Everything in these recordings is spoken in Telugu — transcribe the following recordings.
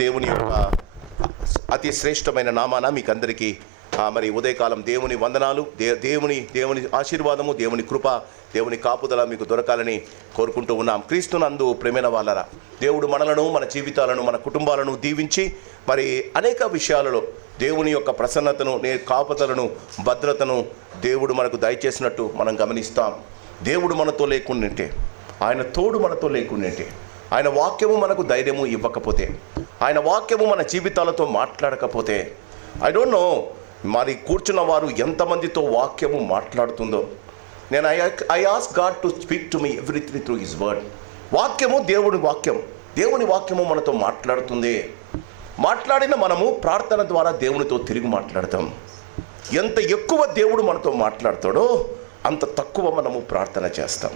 దేవుని యొక్క అతి శ్రేష్టమైన నామాన మీకు అందరికీ మరి ఉదయకాలం దేవుని వందనాలు, దేవుని ఆశీర్వాదము, దేవుని కృప, దేవుని కాపుదల మీకు దొరకాలని కోరుకుంటూ ఉన్నాం. క్రీస్తునందు ప్రేమైన వాళ్ళరా, దేవుడు మనలను, మన జీవితాలను, మన కుటుంబాలను దీవించి మరి అనేక విషయాలలో దేవుని యొక్క ప్రసన్నతను, కాపుదలను, భద్రతను దేవుడు మనకు దయచేసినట్టు మనం గమనిస్తాం. దేవుడు మనతో లేకుండింటే, ఆయన తోడు మనతో లేకుండింటే, ఆయన వాక్యము మనకు ధైర్యము ఇవ్వకపోతే, ఆయన వాక్యము మన జీవితాలతో మాట్లాడకపోతే, ఐ డోంట్ నో మరి కూర్చున్న వారు ఎంతమందితో వాక్యము మాట్లాడుతుందో. నేను I ask God to speak to me everything through his word. వాక్యము దేవుని వాక్యము మనతో మాట్లాడుతుంది. మాట్లాడిన మనము ప్రార్థన ద్వారా దేవునితో తిరిగి మాట్లాడతాం. ఎంత ఎక్కువ దేవుడు మనతో మాట్లాడతాడో అంత తక్కువ మనము ప్రార్థన చేస్తాం.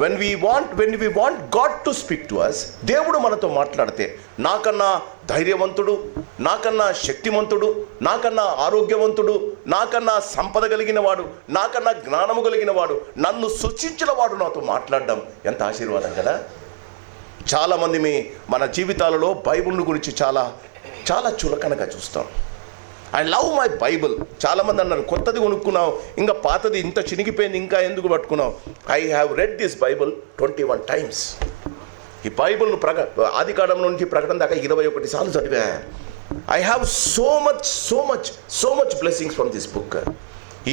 when we want God to speak to us, దేవుడు మనతో మాట్లాడితే, నాకన్నా ధైర్యవంతుడు, నాకన్నా శక్తివంతుడు, నాకన్నా ఆరోగ్యవంతుడు, నాకన్నా సంపద కలిగిన వాడు, నాకన్నా జ్ఞానము కలిగిన వాడు, నన్ను సృష్టించిన వాడు నాతో మాట్లాడడం ఎంత ఆశీర్వాదం కదా. చాలామంది మన జీవితాలలో బైబిల్ గురించి చాలా చాలా చులకనగా చూస్తాం. I love my Bible. చాలామంది అన్నారు, కొత్తది కొనుక్కున్నావు, ఇంకా పాతది ఇంత చినిగిపోయింది, ఇంకా ఎందుకు పట్టుకున్నావు? I have read this Bible 21 times. ఈ బైబిల్ను ఆది కాండం నుంచి ప్రకటన దాకా 21 సార్లు చదివా. I have so much blessings from this book.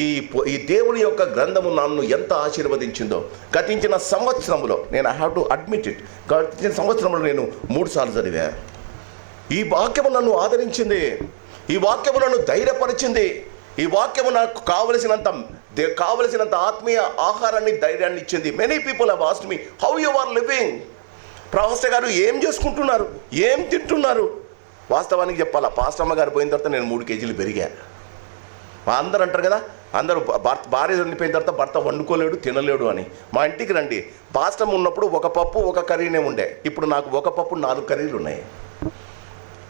ఈ దేవుని యొక్క గ్రంథము నన్ను ఎంత ఆశీర్వదించిందో. గతించిన సంవత్సరంలో, నేను I have to admit it, గతించిన సంవత్సరంలో నేను 3 సార్లు చదివా. ఈ వాక్యము నన్ను ఆదరించింది, ఈ వాక్యము నన్ను ధైర్యపరిచింది, ఈ వాక్యము నాకు కావలసినంత ఆత్మీయ ఆహారాన్ని, ధైర్యాన్ని ఇచ్చింది. Many people have asked me, how you are living? Pastor గారు ఏం చేసుకుంటున్నారు, ఏం తింటున్నారు? వాస్తవానికి చెప్పాలా, పాస్టర్ అమ్మ గారు పోయిన తర్వాత నేను 3 kgs పెరిగా. అందరూ అంటారు కదా, అందరూ భార్య చనిపోయిన తర్వాత భర్త వండుకోలేడు, తినలేడు అని. మా ఇంటికి రండి, పాస్టర్ ఉన్నప్పుడు ఒక పప్పు ఒక కర్రీనే ఉండే, ఇప్పుడు నాకు ఒక పప్పు 4 కర్రీలు ఉన్నాయి.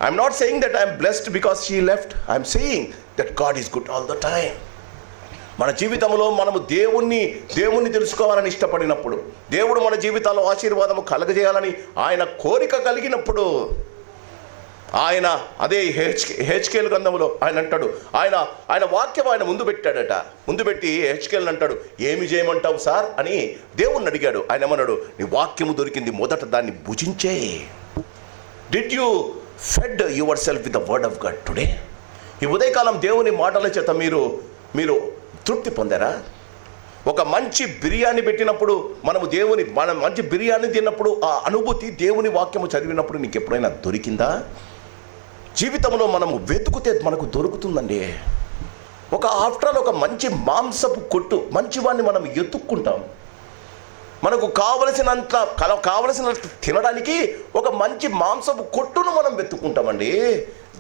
I'm not saying that I'm blessed because she left. I'm saying that God is good all the time. మన జీవితంలో మనము దేవుణ్ణి తెలుసుకోవాలని ఇష్టపడినప్పుడు, దేవుడు మన జీవితాల్లో ఆశీర్వాదము కలగజేయాలని ఆయన కోరిక కలిగినప్పుడు, ఆయన అదే హెచ్కేల్ గ్రంథంలో ఆయన అంటాడు, ఆయన వాక్యం ఆయన ముందు పెట్టాడట. ముందు పెట్టి హెచ్కేల్ అంటాడు, ఏమి చేయమంటావు సార్ అని దేవుణ్ణి అడిగాడు. ఆయన ఏమన్నాడు, నీ వాక్యము దొరికింది, మొదట దాన్ని భుజించే. Did you fed yourself with the word of God today? ఈ ఉదయకాలం దేవుని మాటల చేత మీరు తృప్తి పొందారా? ఒక మంచి బిర్యానీ పెట్టినప్పుడు మనం మంచి బిర్యానీ తిన్నప్పుడు ఆ అనుభూతి దేవుని వాక్యము చదివినప్పుడు నీకు ఎప్పుడైనా దొరికిందా? జీవితంలో మనము వెతుకుతే మనకు దొరుకుతుందండి. ఆఫ్టర్ ఆల్ ఒక మంచి మాంసపు కొట్టు, మంచివాడిని మనం ఎత్తుక్కుంటాం. మనకు కావలసినంత తినడానికి ఒక మంచి మాంసపు కొట్టును మనం వెతుక్కుంటామండి.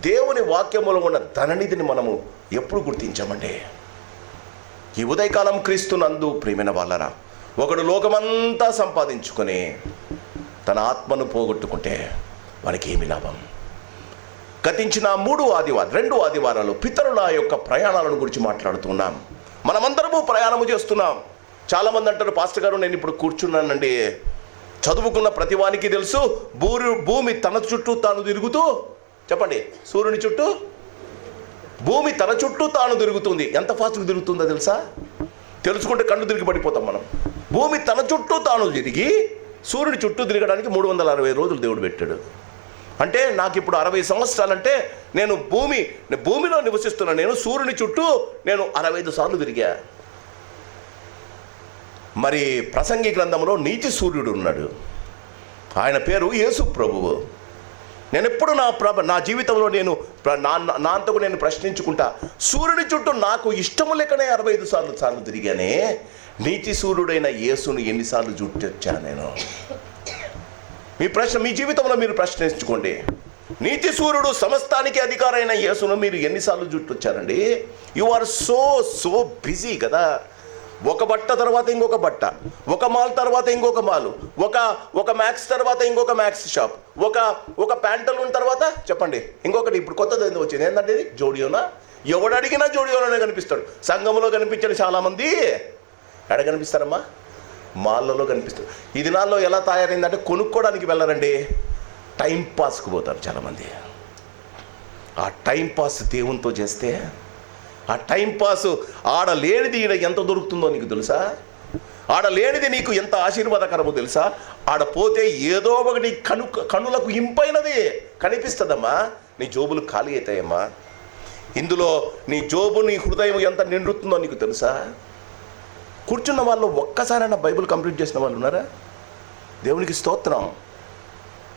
దేవుని వాక్యములో ఉన్న ధననిధిని మనము ఎప్పుడు గుర్తించామండి? ఈ ఉదయకాలం క్రీస్తునందు ప్రియమైన వాళ్ళరా, ఒకడు లోకమంతా సంపాదించుకొని తన ఆత్మను పోగొట్టుకుంటే వారికి ఏమి లాభం? గతించిన 2 ఆదివారాలు పితరుల యొక్క ప్రయాణాలను గురించి మాట్లాడుతున్నాం. మనమందరము ప్రయాణము చేస్తున్నాం. చాలామంది అంటారు, పాస్టర్ గారు నేను ఇప్పుడు కూర్చున్నానండి, చదువుకున్న ప్రతివానికి తెలుసు భూమి తన చుట్టూ తాను తిరుగుతూ, చెప్పండి, సూర్యుని చుట్టూ భూమి తన చుట్టూ తాను తిరుగుతుంది. ఎంత ఫాస్ట్గా తిరుగుతుందో తెలుసా? తెలుసుకుంటే కళ్ళు తిరిగి పడిపోతాం మనం. భూమి తన చుట్టూ తాను తిరిగి సూర్యుని చుట్టూ తిరగడానికి 360 రోజులు దేవుడు పెట్టాడు. అంటే నాకు ఇప్పుడు 60 సంవత్సరాలంటే నేను భూమిలో నివసిస్తున్నా, నేను సూర్యుని చుట్టూ నేను 65 సార్లు తిరిగా. మరి ప్రసంగి గ్రంథంలో నీతి సూర్యుడు ఉన్నాడు, ఆయన పేరు యేసు ప్రభువు. నేను ఎప్పుడు నా జీవితంలో నా అంతకు నేను ప్రశ్నించుకుంటా, సూర్యుని చుట్టూ నాకు ఇష్టము లేకనే 65 సార్లు తిరిగానే, నీతి సూర్యుడైన యేసును ఎన్నిసార్లు చుట్టొచ్చా నేను? మీ జీవితంలో మీరు ప్రశ్నించుకోండి. నీతి సూర్యుడు సమస్తానికి అధికారైన యేసును మీరు ఎన్నిసార్లు చుట్టొచ్చారండి? యు ఆర్ సో బిజీ కదా. ఒక బట్ట తర్వాత ఇంకొక బట్ట, ఒక మాల్ తర్వాత ఇంకొక మాలు, ఒక మ్యాక్స్ తర్వాత ఇంకొక మ్యాక్స్ షాప్, ఒక ప్యాంటలూన్ తర్వాత చెప్పండి ఇంకొకటి. ఇప్పుడు కొత్తది ఎందుకు వచ్చింది? ఏంటంటే ఇది జోడియోనా? ఎవడు అడిగినా జోడియోలోనే కనిపిస్తాడు. సంఘంలో కనిపించని చాలామంది ఎక్కడ కనిపిస్తారమ్మా? మాల్లలో కనిపిస్తారు. ఈ దినాల్లో ఎలా తయారైందంటే కొనుక్కోవడానికి వెళ్ళరండి, టైం పాస్కి పోతారు చాలామంది. ఆ టైం పాస్ దేవునితో చేస్తే ఆ టైం పాస్ ఆడ లేనిది ఈడ ఎంత దొరుకుతుందో నీకు తెలుసా? ఆడ లేనిది నీకు ఎంత ఆశీర్వాదకరమో తెలుసా? ఆడ పోతే ఏదో ఒకటి కనులకు ఇంపైనది కనిపిస్తుందమ్మా. నీ జోబులు ఖాళీ అవుతాయమ్మా. ఇందులో నీ జోబు నీ హృదయం ఎంత నిండుతుందో నీకు తెలుసా? కూర్చున్న వాళ్ళు ఒక్కసారైనా బైబిల్ కంప్లీట్ చేసిన వాళ్ళు ఉన్నారా? దేవునికి స్తోత్రం.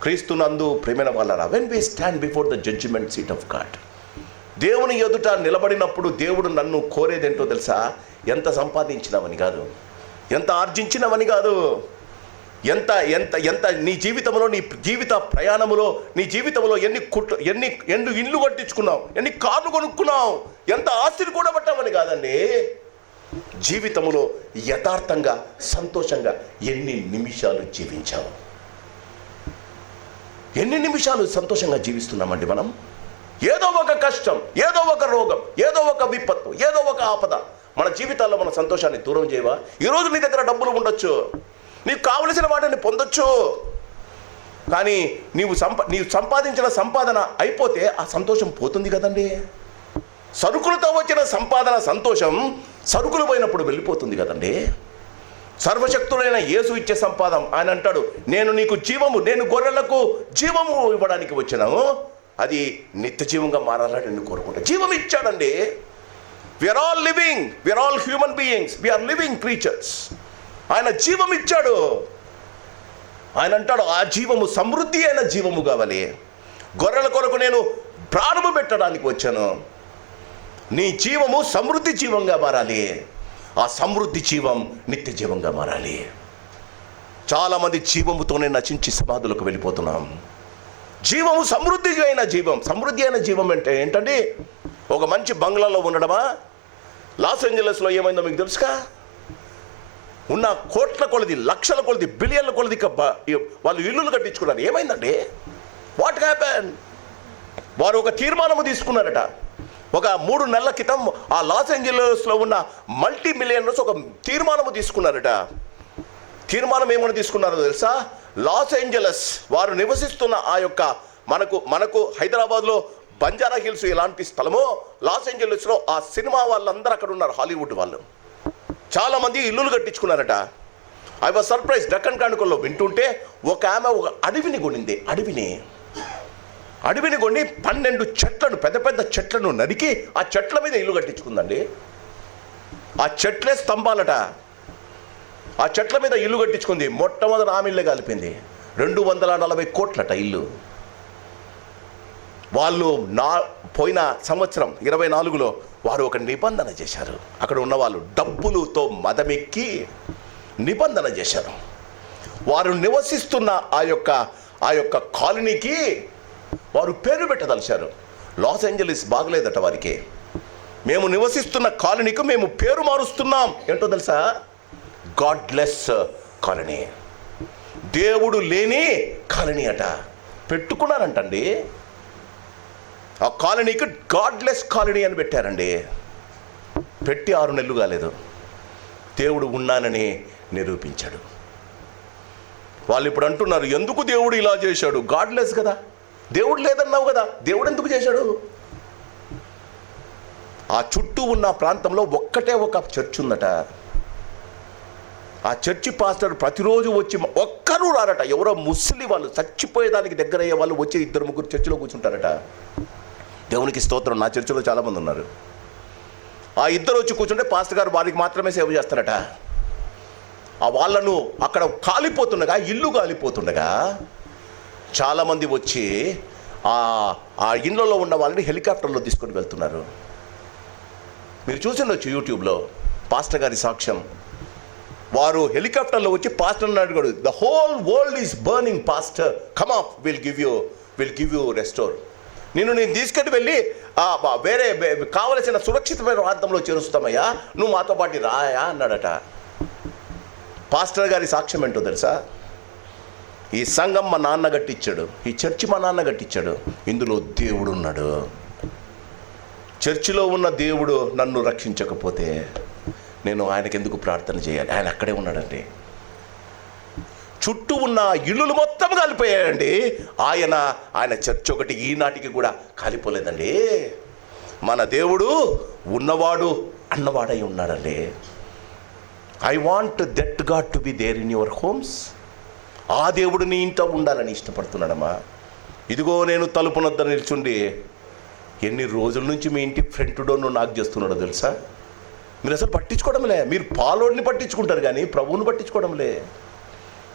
క్రీస్తునందు ప్రేమైన వాళ్ళరా, when we stand before the judgement seat of God, దేవుని ఎదుట నిలబడినప్పుడు దేవుడు నన్ను కోరేదేంటో తెలుసా? ఎంత సంపాదించినావని కాదు, ఎంత ఆర్జించినవని కాదు, ఎంత ఎంత ఎంత నీ జీవితంలో, నీ జీవిత ప్రయాణములో, నీ జీవితంలో ఎన్ని ఇల్లు కట్టించుకున్నావు, ఎన్ని కార్లు కొనుక్కున్నావు, ఎంత ఆస్తిని కూడా పట్టామని కాదండి. జీవితంలో యథార్థంగా సంతోషంగా ఎన్ని నిమిషాలు జీవించావు, ఎన్ని నిమిషాలు సంతోషంగా జీవిస్తున్నామండి మనం? ఏదో ఒక కష్టం, ఏదో ఒక రోగం, ఏదో ఒక విపత్తు, ఏదో ఒక ఆపద మన జీవితాల్లో మన సంతోషాన్ని దూరం చేయవా? ఈరోజు నీ దగ్గర డబ్బులు ఉండొచ్చు, నీకు కావలసిన వాటిని పొందొచ్చు, కానీ నీవు సంపాదించిన సంపాదన అయిపోతే ఆ సంతోషం పోతుంది కదండి. సరుకులతో వచ్చిన సంపాదన సంతోషం సరుకులు పోయినప్పుడు వెళ్ళిపోతుంది కదండి. సర్వశక్తుడైన యేసు ఇచ్చే సంపాదన, ఆయన అంటాడు, నేను నీకు జీవము, నేను గొర్రెలకు జీవము ఇవ్వడానికి వచ్చాను, అది నిత్య జీవంగా మారాలని నేను కోరుకుంటా. జీవం ఇచ్చాడండి. We are all living, we are all human beings, we are living creatures. ఆయన జీవం ఇచ్చాడు. ఆయన అంటాడు, ఆ జీవము సమృద్ధి అయిన జీవము కావాలి. గొర్రెల కొరకు నేను ప్రాణము పెట్టడానికి వచ్చాను. నీ జీవము సమృద్ధి జీవంగా మారాలి. ఆ సమృద్ధి జీవం నిత్య జీవంగా మారాలి. చాలామంది జీవముతోనే నశించి సమాధులకు వెళ్ళిపోతున్నాం. జీవము సమృద్ధి అయిన జీవం. సమృద్ధి అయిన జీవం అంటే ఏంటండి? ఒక మంచి బంగ్లాలో ఉండడమా? లాస్ ఏంజలస్లో ఏమైందో మీకు తెలుసుగా? ఉన్న కోట్ల కొలది, లక్షల కొలది, బిలియన్ల కొలది వాళ్ళు ఇల్లులు కట్టించుకున్నారు. ఏమైందండి? What happen? వారు ఒక తీర్మానము తీసుకున్నారట. ఒక 3 నెలల క్రితం ఆ లాస్ ఏంజలస్లో ఉన్న మల్టీ మిలియనర్స్ ఒక తీర్మానము తీసుకున్నారట. తీర్మానం ఏమని తీసుకున్నారో తెలుసా? లాస్ ఏంజలస్ వారు నివసిస్తున్న ఆ యొక్క మనకు హైదరాబాద్లో బంజారా హిల్స్ ఎలాంటి స్థలమో, లాస్ ఏంజలస్లో ఆ సినిమా వాళ్ళందరూ అక్కడ ఉన్నారు. హాలీవుడ్ వాళ్ళు చాలామంది ఇల్లులు కట్టించుకున్నారట. I was surprise. డక్కన్ కానుకల్లో వింటుంటే ఒక ఆమె ఒక అడవిని కొనింది. అడవిని కొని 12 చెట్లను, పెద్ద పెద్ద చెట్లను నరికి ఆ చెట్ల మీద ఇల్లు కట్టించుకుందండి. ఆ చెట్లే స్తంభాలట. ఆ చెట్ల మీద ఇల్లు కట్టించుకుంది. మొట్టమొదటి ఆమె ఇల్లే కలిపింది. 240 కోట్లట ఇల్లు. వాళ్ళు పోయిన సంవత్సరం 24లో వారు ఒక నిబంధన చేశారు. అక్కడ ఉన్న వాళ్ళు డబ్బులతో మదమెక్కి నిబంధన చేశారు. వారు నివసిస్తున్న ఆ యొక్క కాలనీకి వారు పేరు పెట్టదలిచారు. లాస్ ఏంజలీస్ బాగలేదట వారికి. మేము నివసిస్తున్న కాలనీకి మేము పేరు మారుస్తున్నాం. ఏంటో తెలుసా? Godless colony. దేవుడు లేని కాలనీ అట. పెట్టుకున్నారంటండి. ఆ కాలనీకి గాడ్లెస్ కాలనీ అని పెట్టారండి. పెట్టి 6 నెలలు కాలేదు, దేవుడు ఉన్నానని నిరూపించాడు. వాళ్ళు ఇప్పుడు అంటున్నారు, ఎందుకు దేవుడు ఇలా చేశాడు? గాడ్లెస్ కదా, దేవుడు లేదన్నావు కదా, దేవుడు ఎందుకు చేశాడు? ఆ చుట్టూ ఉన్న ప్రాంతంలో ఒక్కటే ఒక చర్చ్ ఉందట. ఆ చర్చి పాస్టర్ ప్రతిరోజు వచ్చి, ఒక్కరూ రారట, ఎవరో ముస్లిం వాళ్ళు చచ్చిపోయేదానికి దగ్గర అయ్యే వాళ్ళు వచ్చి 2-3 చర్చిలో కూర్చుంటారట. దేవునికి స్తోత్రం. నా చర్చిలో చాలామంది ఉన్నారు. ఆ 2 వచ్చి కూర్చుంటే పాస్టర్ గారు వారికి మాత్రమే సేవ చేస్తారట. ఆ వాళ్ళను అక్కడ ఇల్లు కాలిపోతుండగా చాలామంది వచ్చి ఆ ఇళ్ళలో ఉన్న వాళ్ళని హెలికాప్టర్లో తీసుకొని వెళ్తున్నారు. మీరు చూసిండొచ్చు యూట్యూబ్లో పాస్టర్ గారి సాక్ష్యం. వారు హెలికాప్టర్లో వచ్చి పాస్టర్ని అడిగాడు, the whole world is burning pastor, come up, will give you restore. నేను తీసుకెళ్ళి వెళ్ళి వేరే కావలసిన సురక్షితమైన ప్రాంతంలో చేరుస్తామయ్యా, నువ్వు మాతో పాటు రాయా అన్నాడట. పాస్టర్ గారి సాక్ష్యం ఏంటో తెలుసా? ఈ సంఘం మా నాన్న కట్టించాడు, ఈ చర్చి మా నాన్న కట్టించాడు, ఇందులో దేవుడు ఉన్నాడు. చర్చిలో ఉన్న దేవుడు నన్ను రక్షించకపోతే నేను ఆయనకి ఎందుకు ప్రార్థన చేయాలి? ఆయన అక్కడే ఉన్నాడండి. చుట్టూ ఉన్న ఇల్లులు మొత్తం కాలిపోయాయండి. ఆయన చర్చ్ ఒకటి ఈనాటికి కూడా కాలిపోలేదండి. మన దేవుడు ఉన్నవాడు అన్నవాడై ఉన్నాడండి. I want that God to be there in your homes. ఆ దేవుడు నీ ఇంట్లో ఉండాలని ఇష్టపడుతున్నాడమ్మా. ఇదిగో నేను తలుపునొద్ద నిల్చుండి, ఎన్ని రోజుల నుంచి మీ ఇంటి ఫ్రంట్ డోర్ను నాకు చేస్తున్నాడో తెలుసా? మీరు అసలు పట్టించుకోవడంలే. మీరు పాలోడిని పట్టించుకుంటారు కానీ ప్రభువుని పట్టించుకోవడంలే.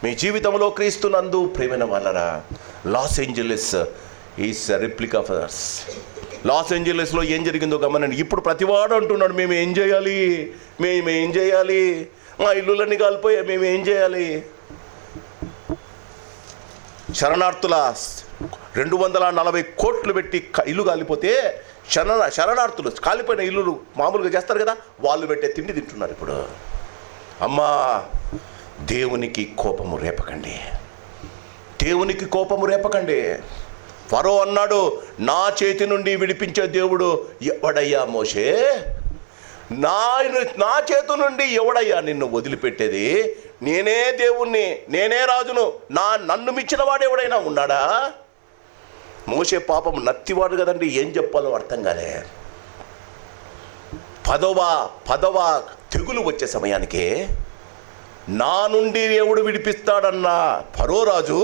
మీ జీవితంలో క్రీస్తునందు ప్రేమైన వాళ్ళరా, Los Angeles is replica of others. లాస్ ఏంజలస్లో ఏం జరిగిందో గమనండి. ఇప్పుడు ప్రతివాడు అంటున్నాడు, మేము ఏం చేయాలి, మా ఇల్లులన్నీ కాలిపోయా, మేము ఏం చేయాలి. శరణార్థుల 240 కోట్లు పెట్టి ఇల్లు కాలిపోతే శరణార్థులు కాలిపోయిన ఇల్లులు మామూలుగా చేస్తారు కదా, వాళ్ళు పెట్టే తిండి తింటున్నారు ఇప్పుడు. అమ్మా, దేవునికి కోపము రేపకండి, దేవునికి కోపము రేపకండి. ఫరో అన్నాడు, నా చేతి నుండి విడిపించే దేవుడు ఎవడయ్యా మోషే? నా చేతి నుండి ఎవడయ్యా నిన్ను వదిలిపెట్టేది? నేనే దేవుణ్ణి, నేనే రాజును, నన్ను మించిన వాడు ఎవడైనా ఉన్నాడా? మోషే పాపం నత్తివాడు కదండి, ఏం చెప్పాలో అర్థం కాలే. 10వ తెగులు వచ్చే సమయానికి నా నుండి దేవుడు విడిపిస్తాడన్న ఫరో రాజు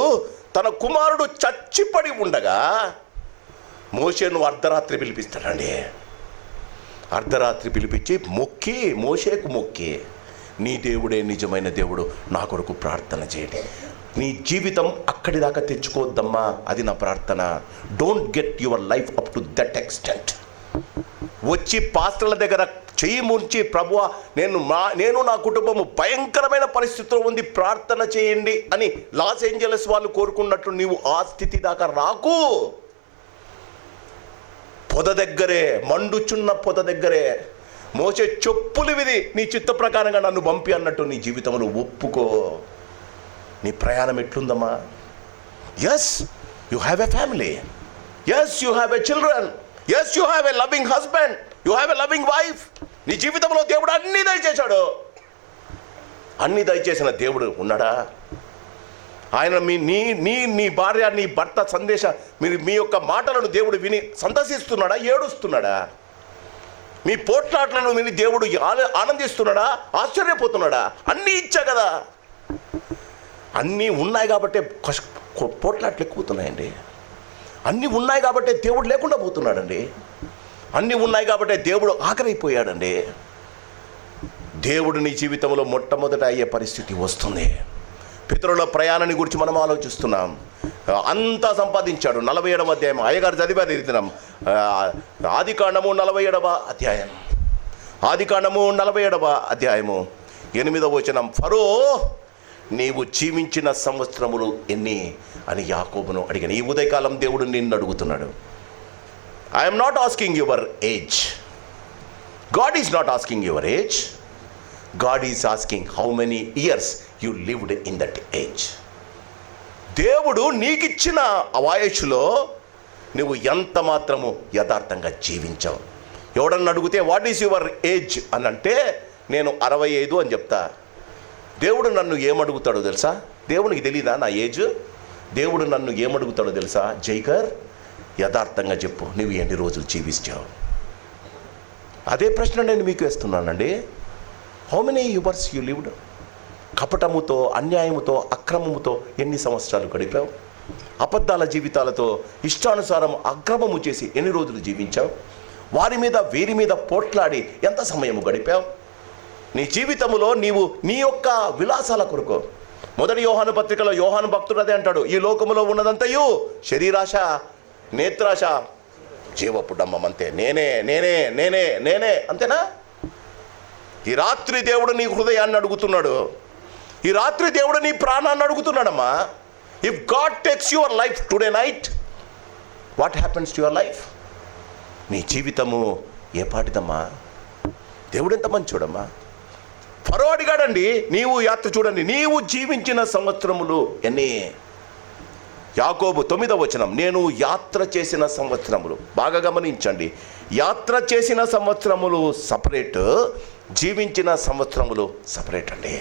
తన కుమారుడు చచ్చిపడి ఉండగా మోషేను అర్ధరాత్రి పిలిపిస్తాడండి. అర్ధరాత్రి పిలిపించి మోషేకు మొక్కి, నీ దేవుడే నిజమైన దేవుడు, నా కొరకు ప్రార్థన చేయండి. నీ జీవితం అక్కడి దాకా తెచ్చుకోవద్దమ్మా, అది నా ప్రార్థన. Don't get your life up to that extent. వచ్చి పాస్టర్ల దగ్గర చెయ్యి ముంచి, ప్రభువా నేను నా కుటుంబము భయంకరమైన పరిస్థితిలో ఉంది, ప్రార్థన చేయండి అని లాస్ ఏంజలస్ వాళ్ళు కోరుకున్నట్లు నీవు ఆ స్థితి దాకా రాకు. మండుచున్న పొద దగ్గరే మోసే చెప్పులు విధి, నీ చిత్త ప్రకారంగా నన్ను పంపి అన్నట్టు నీ జీవితంలో ఒప్పుకో. నీ ప్రయాణం ఎట్లుందమ్మా? Yes, you have a family. Yes, you have a children. Yes, you have a loving husband. You have a loving wife. నీ జీవితంలో దేవుడు అన్నీ దయచేశాడు. అన్నీ దయచేసిన దేవుడు ఉన్నాడా? ఆయన నీ భార్య, నీ భర్త మీ యొక్క మాటలను దేవుడు విని సంతసిస్తున్నాడా, ఏడుస్తున్నాడా? మీ పోట్లాట్లను విని దేవుడు ఆనందిస్తున్నాడా, ఆశ్చర్యపోతున్నాడా? అన్నీ ఇచ్చా కదా. అన్నీ ఉన్నాయి కాబట్టే పోట్లాట్లు ఎక్కుతున్నాయండి. అన్నీ ఉన్నాయి కాబట్టే దేవుడు లేకుండా పోతున్నాడండి. అన్నీ ఉన్నాయి కాబట్టే దేవుడు ఆఖరైపోయాడండి. దేవుడు నీ జీవితంలో మొట్టమొదట అయ్యే పరిస్థితి వస్తుంది. పితరుల ప్రయాణాన్ని గురించి మనం ఆలోచిస్తున్నాం. అంతా సంపాదించాడు. 47వ అధ్యాయం అయ్యగారు చదివారు ఇదినాం. ఆదికాండము 47వ అధ్యాయం. ఆదికాండము 47వ అధ్యాయము 8వ వచనం. ఫరో, నీవు జీవించిన సంవత్సరములు ఎన్ని అని యాకోబును అడిగాను. ఈ ఉదయకాలం దేవుడు నిన్ను అడుగుతున్నాడు. I'm not asking your age. God is not asking your age. God is asking how many years you lived in that age. దేవుడు నీకిచ్చిన వయస్సులో నువ్వు ఎంత మాత్రము యథార్థంగా జీవించావు. ఎవడన్నా అడిగితే వాట్ ఈజ్ యువర్ ఏజ్ అని అంటే నేను 65 అని చెప్తా. దేవుడు నన్ను ఏమడుగుతాడో తెలుసా? దేవునికి తెలీదా నా ఏజ్? దేవుడు నన్ను ఏమడుగుతాడో తెలుసా? జైకర్, యథార్థంగా చెప్పు, నువ్వు ఎన్ని రోజులు జీవించావు? అదే ప్రశ్న నేను మీకు వేస్తున్నానండి. How many years you lived? కపటముతో, అన్యాయముతో, అక్రమముతో ఎన్ని సంవత్సరాలు గడిపావు? అబద్ధాల జీవితాలతో ఇష్టానుసారం అక్రమము చేసి ఎన్ని రోజులు జీవించావు? వీరి మీద పోట్లాడి ఎంత సమయము గడిపావు? నీ జీవితంలో నీవు నీ యొక్క విలాసాల కొరకు, మొదటి యోహాను పత్రికలో యోహాను భక్తుడు అదే అంటాడు, ఈ లోకములో ఉన్నదంతయు శరీరాశ, నేత్రాశ, జీవపు డమ్మం, అంతే. నేనే నేనే నేనే నేనే అంతేనా? ఈ రాత్రి దేవుడు నీ హృదయాన్ని అడుగుతున్నాడు. ఈ రాత్రి దేవుడు నీ ప్రాణాన్ని అడుగుతున్నాడమ్మా. If God takes your life today night, what happens to your life? నీ జీవితము ఏ పాటిదమ్మా? దేవుడు ఎంత మంచోడమ్మా. ఫరో అడిగాడండి, నీవు యాత్ర చూడండి, నీవు జీవించిన సంవత్సరములు ఎన్ని? యాకోబు 9వ వచనం, నేను యాత్ర చేసిన సంవత్సరములు. బాగా గమనించండి, యాత్ర చేసిన సంవత్సరములు సపరేట్, జీవించిన సంవత్సరములు సపరేట్ అండి.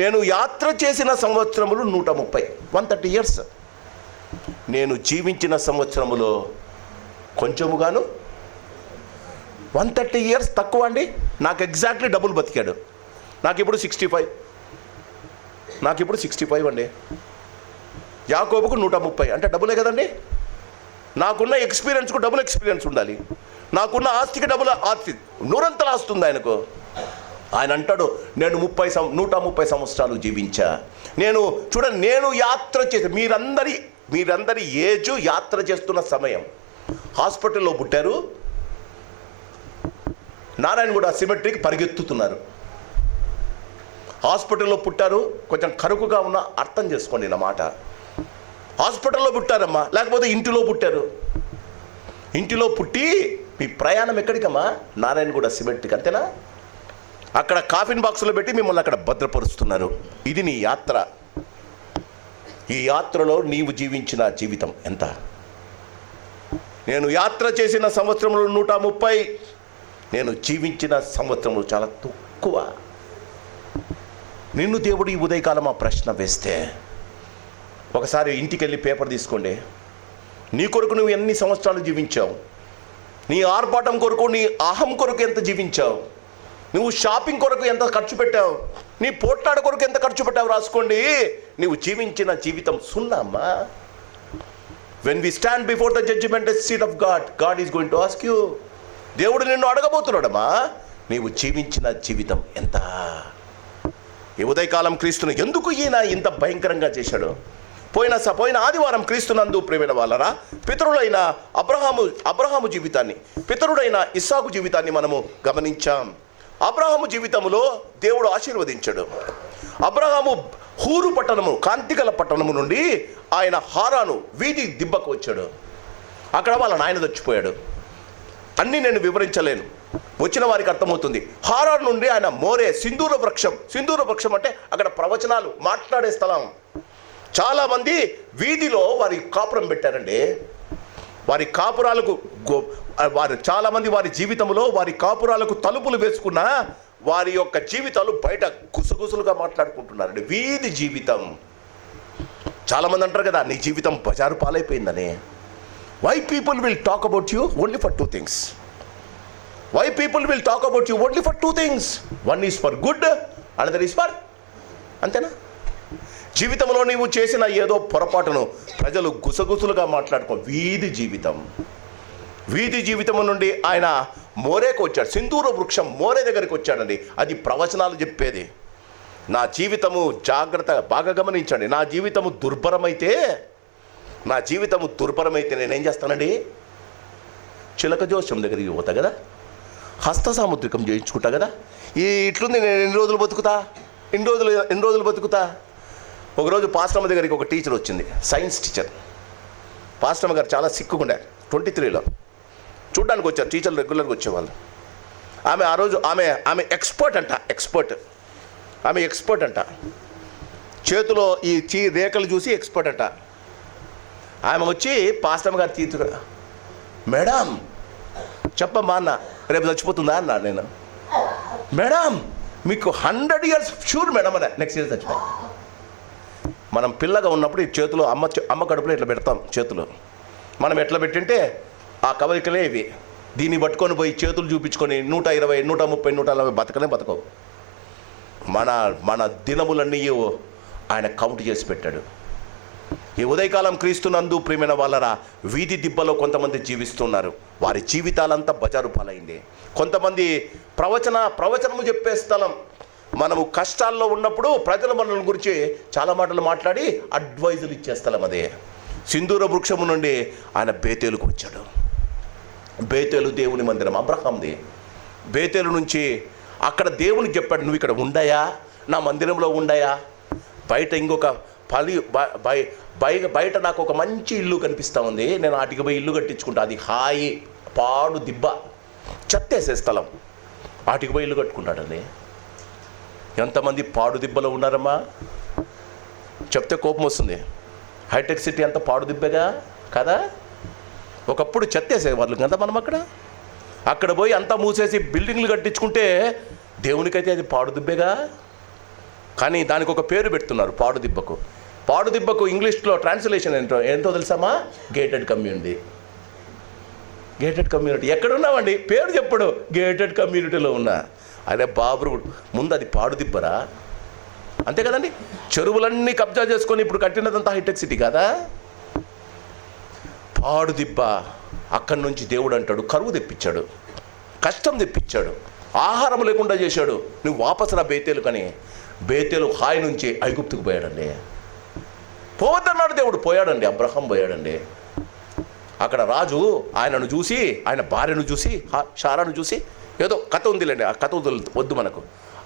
నేను యాత్ర చేసిన సంవత్సరములు 130, 130 ఇయర్స్. నేను జీవించిన సంవత్సరములో కొంచెముగాను 130 ఇయర్స్ తక్కువ అండి. నాకు ఎగ్జాక్ట్లీ డబుల్ బతికాడు. నాకు ఇప్పుడు 65 అండి. యాకోబుకు 130 అంటే డబులే కదండి. నాకున్న ఎక్స్పీరియన్స్కు డబుల్ ఎక్స్పీరియన్స్ ఉండాలి. నాకున్న ఆస్తికి డబుల్ ఆస్తి, నూరంతల ఆస్తి ఉంది ఆయనకు. ఆయన అంటాడు, నేను 130 సంవత్సరాలు జీవించా. చూడండి, నేను యాత్ర చేసి మీరందరి ఏజు యాత్ర చేస్తున్న సమయం. హాస్పిటల్లో పుట్టారు, నారాయణగూడ సిమెట్రీకి పరిగెత్తుతున్నారు. హాస్పిటల్లో పుట్టారు, కొంచెం కరుకుగా ఉన్న అర్థం చేసుకోండి నా మాట. హాస్పిటల్లో పుట్టారమ్మా, లేకపోతే ఇంటిలో పుట్టారు. ఇంటిలో పుట్టి మీ ప్రయాణం ఎక్కడికమ్మా? నారాయణగూడ సిమెట్రీకి, అంతేనా? అక్కడ కాఫిన్ బాక్సులో పెట్టి మిమ్మల్ని అక్కడ భద్రపరుస్తున్నారు. ఇది నీ యాత్ర. ఈ యాత్రలో నీవు జీవించిన జీవితం ఎంత? నేను యాత్ర చేసిన సంవత్సరములు 130, నేను జీవించిన సంవత్సరములు చాలా తక్కువ. నిన్ను దేవుడు ఈ ఉదయకాలం ఆ ప్రశ్న వేస్తే, ఒకసారి ఇంటికి వెళ్ళి పేపర్ తీసుకోండి. నీ కొరకు నువ్వు ఎన్ని సంవత్సరాలు జీవించావు? నీ ఆర్భాటం కొరకు, నీ అహం కొరకు ఎంత జీవించావు? నువ్వు షాపింగ్ కొరకు ఎంత ఖర్చు పెట్టావు? నీ పోట్లాడ కొరకు ఎంత ఖర్చు పెట్టావు? రాసుకోండి. నువ్వు జీవించిన జీవితం సున్నామ్మా. When we stand before the judgement seat of God, God is going to ask you. దేవుడు నిన్ను అడగబోతున్నాడమ్మా, నీవు జీవించిన జీవితం ఎంత? ఈ ఉదయకాలం క్రీస్తును ఎందుకు ఈయన ఇంత భయంకరంగా చేశాడు? పోయిన ఆదివారం క్రీస్తునందు ప్రియమైన వాళ్ళరా, పితరుడైన అబ్రహాము జీవితాన్ని, పితరుడైన ఇస్సాకు జీవితాన్ని మనము గమనించాం. అబ్రహాము జీవితంలో దేవుడు ఆశీర్వదించాడు. అబ్రహాము హూరు పట్టణము, కాంతిగల పట్టణము నుండి ఆయన హారాను వీధి దిబ్బకు వచ్చాడు. అక్కడ వాళ్ళ నాయన చచ్చిపోయాడు. అన్నీ నేను వివరించలేను, వచ్చిన వారికి అర్థమవుతుంది. హారాన్ నుండి ఆయన మోరే, సింధూర వృక్షం అంటే అక్కడ ప్రవచనాలు మాట్లాడే స్థలం. చాలామంది వీధిలో వారి కాపురం పెట్టారండి. వారి కాపురాలకు చాలామంది వారి జీవితంలో వారి కాపురాలకు తలుపులు వేసుకున్న వారి యొక్క జీవితాలు బయట గుసగుసలుగా మాట్లాడుకుంటున్నారండి. వీధి జీవితం. చాలామంది అంటారు కదా, నీ జీవితం బజారు పాలైపోయిందని. Why people will talk about you only for two things? Why people will talk about you only for two things? One is for good, another is for, అంతేనా? జీవితంలో నీవు చేసిన ఏదో పొరపాటును ప్రజలు గుసగుసలుగా మాట్లాడుకో. వీధి జీవితం నుండి ఆయన మోరేకు వచ్చాడు. సింధూర వృక్షం మోరే దగ్గరికి వచ్చాడండి. అది ప్రవచనాలు చెప్పేది. నా జీవితము జాగ్రత్తగా బాగా గమనించండి. నా జీవితము దుర్భరమైతే నేనేం చేస్తానండి? చిలక జోస్యం దగ్గరికి పోతా కదా, హస్త సాముద్రికం చేయించుకుంటా కదా. ఇట్లుంది, నేను ఎన్ని రోజులు బతుకుతా. ఒకరోజు పాస్టమ్మ దగ్గరికి ఒక టీచర్ వచ్చింది, సైన్స్ టీచర్. పాస్టమ్మ గారు చాలా సిక్కుకుండే, 23లో చూడ్డానికి వచ్చారు. టీచర్లు రెగ్యులర్గా వచ్చేవాళ్ళు. ఆమె ఎక్స్పర్ట్ అంట. చేతిలో ఈ రేఖలు చూసి ఎక్స్పర్ట్ అంట. ఆమె వచ్చి పాస్టమ్మ గారు తీర్చు, మేడం చెప్పమ్మా అన్న, రేపు చచ్చిపోతుందా అన్నా. నేను, మేడం మీకు 100 years షూర్ మేడం అన్న, నెక్స్ట్ ఇయర్ చచ్చిపోయి. మనం పిల్లగా ఉన్నప్పుడు ఈ చేతులు అమ్మ కడుపులో ఇట్లా పెడతాం. చేతులు మనం ఎట్లా పెట్టింటే ఆ కవలికలే ఇవి. దీన్ని పట్టుకొని పోయి చేతులు చూపించుకొని 120, 130, 140 బతకవు. మన దినములన్నీ ఆయన కౌంట్ చేసి పెట్టాడు. ఈ ఉదయకాలం క్రీస్తునందు ప్రియమైన వాళ్ళరా, వీధి దిబ్బలో కొంతమంది జీవిస్తున్నారు. వారి జీవితాలంతా బజారు పాలైంది. కొంతమంది ప్రవచనము చెప్పే స్థలం. మనము కష్టాల్లో ఉన్నప్పుడు ప్రజల మనల గురించి చాలా మాటలు మాట్లాడి అడ్వైజులు ఇచ్చే స్థలం అదే. సింధూర వృక్షము నుండి ఆయన బేతేలుకు వచ్చాడు. బేతేలు దేవుని మందిరం అబ్రహాంది. బేతేలు నుంచి అక్కడ దేవునికి చెప్పాడు, నువ్వు ఇక్కడ ఉండయా, నా మందిరంలో ఉండయా. బయట ఇంకొక బయట నాకు ఒక మంచి ఇల్లు కనిపిస్తూ ఉంది, నేను వాటికి పోయి ఇల్లు కట్టించుకుంటా. అది హాయి పాడు దిబ్బ, చెత్తేసే స్థలం. వాటికి పోయి ఇల్లు కట్టుకుంటాడండి. ఎంతమంది పాడు దిబ్బలో ఉన్నారమ్మా? చెప్తే కోపం వస్తుంది. హైటెక్ సిటీ అంతా పాడు దిబ్బగా కదా. ఒకప్పుడు చెత్తేసేవాళ్ళు కదా మనం. అక్కడ పోయి అంతా మూసేసి బిల్డింగ్లు కట్టించుకుంటే దేవునికైతే అది పాడు దిబ్బేగా. కానీ దానికి ఒక పేరు పెడుతున్నారు పాడుదిబ్బకు. పాడుదిబ్బకు ఇంగ్లీష్లో ట్రాన్స్లేషన్ ఏంటో తెలుసామా? Gated community. గేటెడ్ కమ్యూనిటీ ఎక్కడున్నామండి? పేరు చెప్పడు, గేటెడ్ కమ్యూనిటీలో ఉన్నా. అరే బాబు, ముందు అది పాడుదిబ్బరా? అంతే కదండి. చెరువులన్నీ కబ్జా చేసుకొని ఇప్పుడు కట్టినదంతా హైటెక్ సిటీ కదా. పాడుదిబ్బ. అక్కడి నుంచి దేవుడు అంటాడు కరువు తెప్పించాడు, కష్టం తెప్పించాడు, ఆహారం లేకుండా చేశాడు. నువ్వు వాపసురా బేతేలు. కానీ బేతేలు హాయి నుంచి ఐగుప్తుకు పోయాడండి. పోవద్దన్నాడు దేవుడు, పోయాడండి. అబ్రహాం పోయాడండి. అక్కడ రాజు ఆయనను చూసి, ఆయన భార్యను చూసి, షారాను చూసి, ఏదో కథ ఉందిలేండి, ఆ కథ వద్దు మనకు.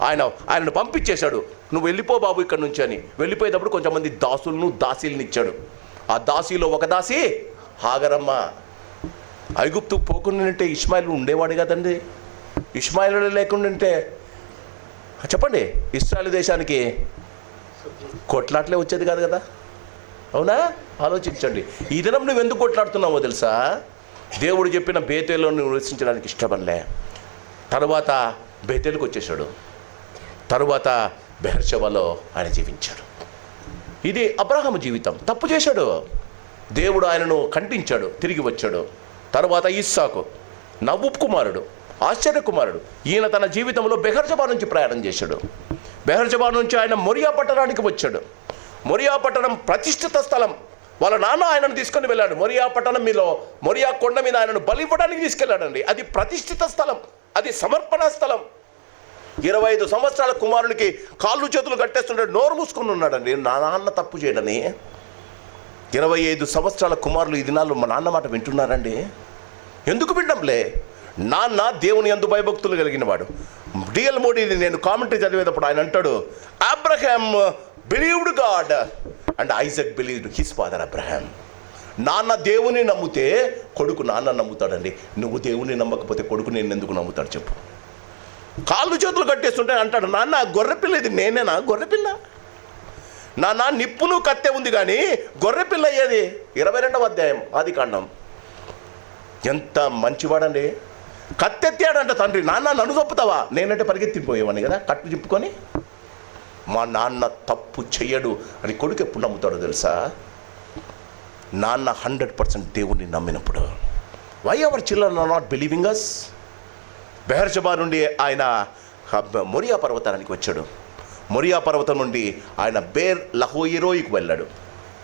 ఆయనను పంపించేశాడు, నువ్వు వెళ్ళిపో బాబు ఇక్కడి నుంచి అని. వెళ్ళిపోయేటప్పుడు కొంతమంది దాసులను దాసీలను ఇచ్చాడు. ఆ దాసీలో ఒక దాసి హాగరమ్మ. ఐగుప్తుకు పోకుండా ఇష్మాయిలు ఉండేవాడు కదండి. ఇష్మాయిలు లేకుండా చెప్పండి, ఇశ్రాయేలు దేశానికి కొట్లాట్లే వచ్చేది కాదు కదా. అవునా? ఆలోచించండి. ఈ దినం నువ్వు ఎందుకు కొట్లాడుతున్నావో తెలుసా? దేవుడు చెప్పిన బేతేలులో నువ్వు నివసించడానికి ఇష్టపడలే. తరువాత బేతేలుకు వచ్చేసాడు. తరువాత బెహర్షెబాలో ఆయన జీవించాడు. ఇది అబ్రహాము జీవితం. తప్పు చేశాడు, దేవుడు ఆయనను ఖండించాడు, తిరిగి వచ్చాడు. తరువాత ఇస్సాకు నవ్వు కుమారుడు, ఆశ్చర్య కుమారుడు. ఈయన తన జీవితంలో బెహర్షెబా నుంచి ప్రయాణం చేశాడు. బెహర్షెబా నుంచి ఆయన మొరియా పట్టణానికి వచ్చాడు. మొరియా పట్టణం ప్రతిష్ఠిత స్థలం. వాళ్ళ నాన్న ఆయనను తీసుకొని వెళ్ళాడు. మొరియా పట్టణం మీలో, మొరియా కొండ మీద ఆయనను బలి ఇవ్వడానికి తీసుకెళ్ళాడండి. అది ప్రతిష్ఠిత స్థలం, అది సమర్పణ స్థలం. 25 సంవత్సరాల కుమారునికి కాళ్ళు చేతులు కట్టేస్తుంటే నోరు మూసుకుని ఉన్నాడండి. నా నాన్న తప్పు చేయడని. 25 సంవత్సరాల కుమారులు ఈ దినాల్లో మా నాన్న మాట వింటున్నారండి. ఎందుకు వినడంలే? నాన్న దేవుని యందు భయభక్తులు కలిగిన వాడు. డిఎల్ మోడీని నేను కామెంటరీ చదివేటప్పుడు ఆయన అంటాడు, Abraham believed God and Isaac believed his father Abraham. నాన్న దేవుని నమ్మితే కొడుకు నాన్న నమ్ముతాడండి. నువ్వు దేవుని నమ్మకపోతే కొడుకు నేను ఎందుకు నమ్ముతాడు చెప్పు? కాళ్ళు చేతులు కట్టేస్తుంటే అంటాడు, నాన్న గొర్రెపిల్ల ఇది నేనేనా? గొర్రెపిల్ల నాన్న, నిప్పును కత్తె ఉంది కానీ గొర్రెపిల్ల అయ్యేది. 22వ అధ్యాయం ఆదికాండం. ఎంత మంచివాడండి. కత్తెత్తాడంట తండ్రి. నాన్న నన్ను చంపుతావా? నేనంటే పరిగెత్తిపోయేవాడిని కదా కట్టు చింపుకొని. మా నాన్న తప్పు చెయ్యడు అని కొడుకు ఎప్పుడు నమ్ముతాడో తెలుసా? నాన్న 100% దేవుణ్ణి నమ్మినప్పుడు. Why our children are not believing us? Beersheba నుండి ఆయన మొరియా పర్వతానికి వచ్చాడు. మొరియా పర్వతం నుండి ఆయన బేర్ లహోయిరోయికి వెళ్ళాడు.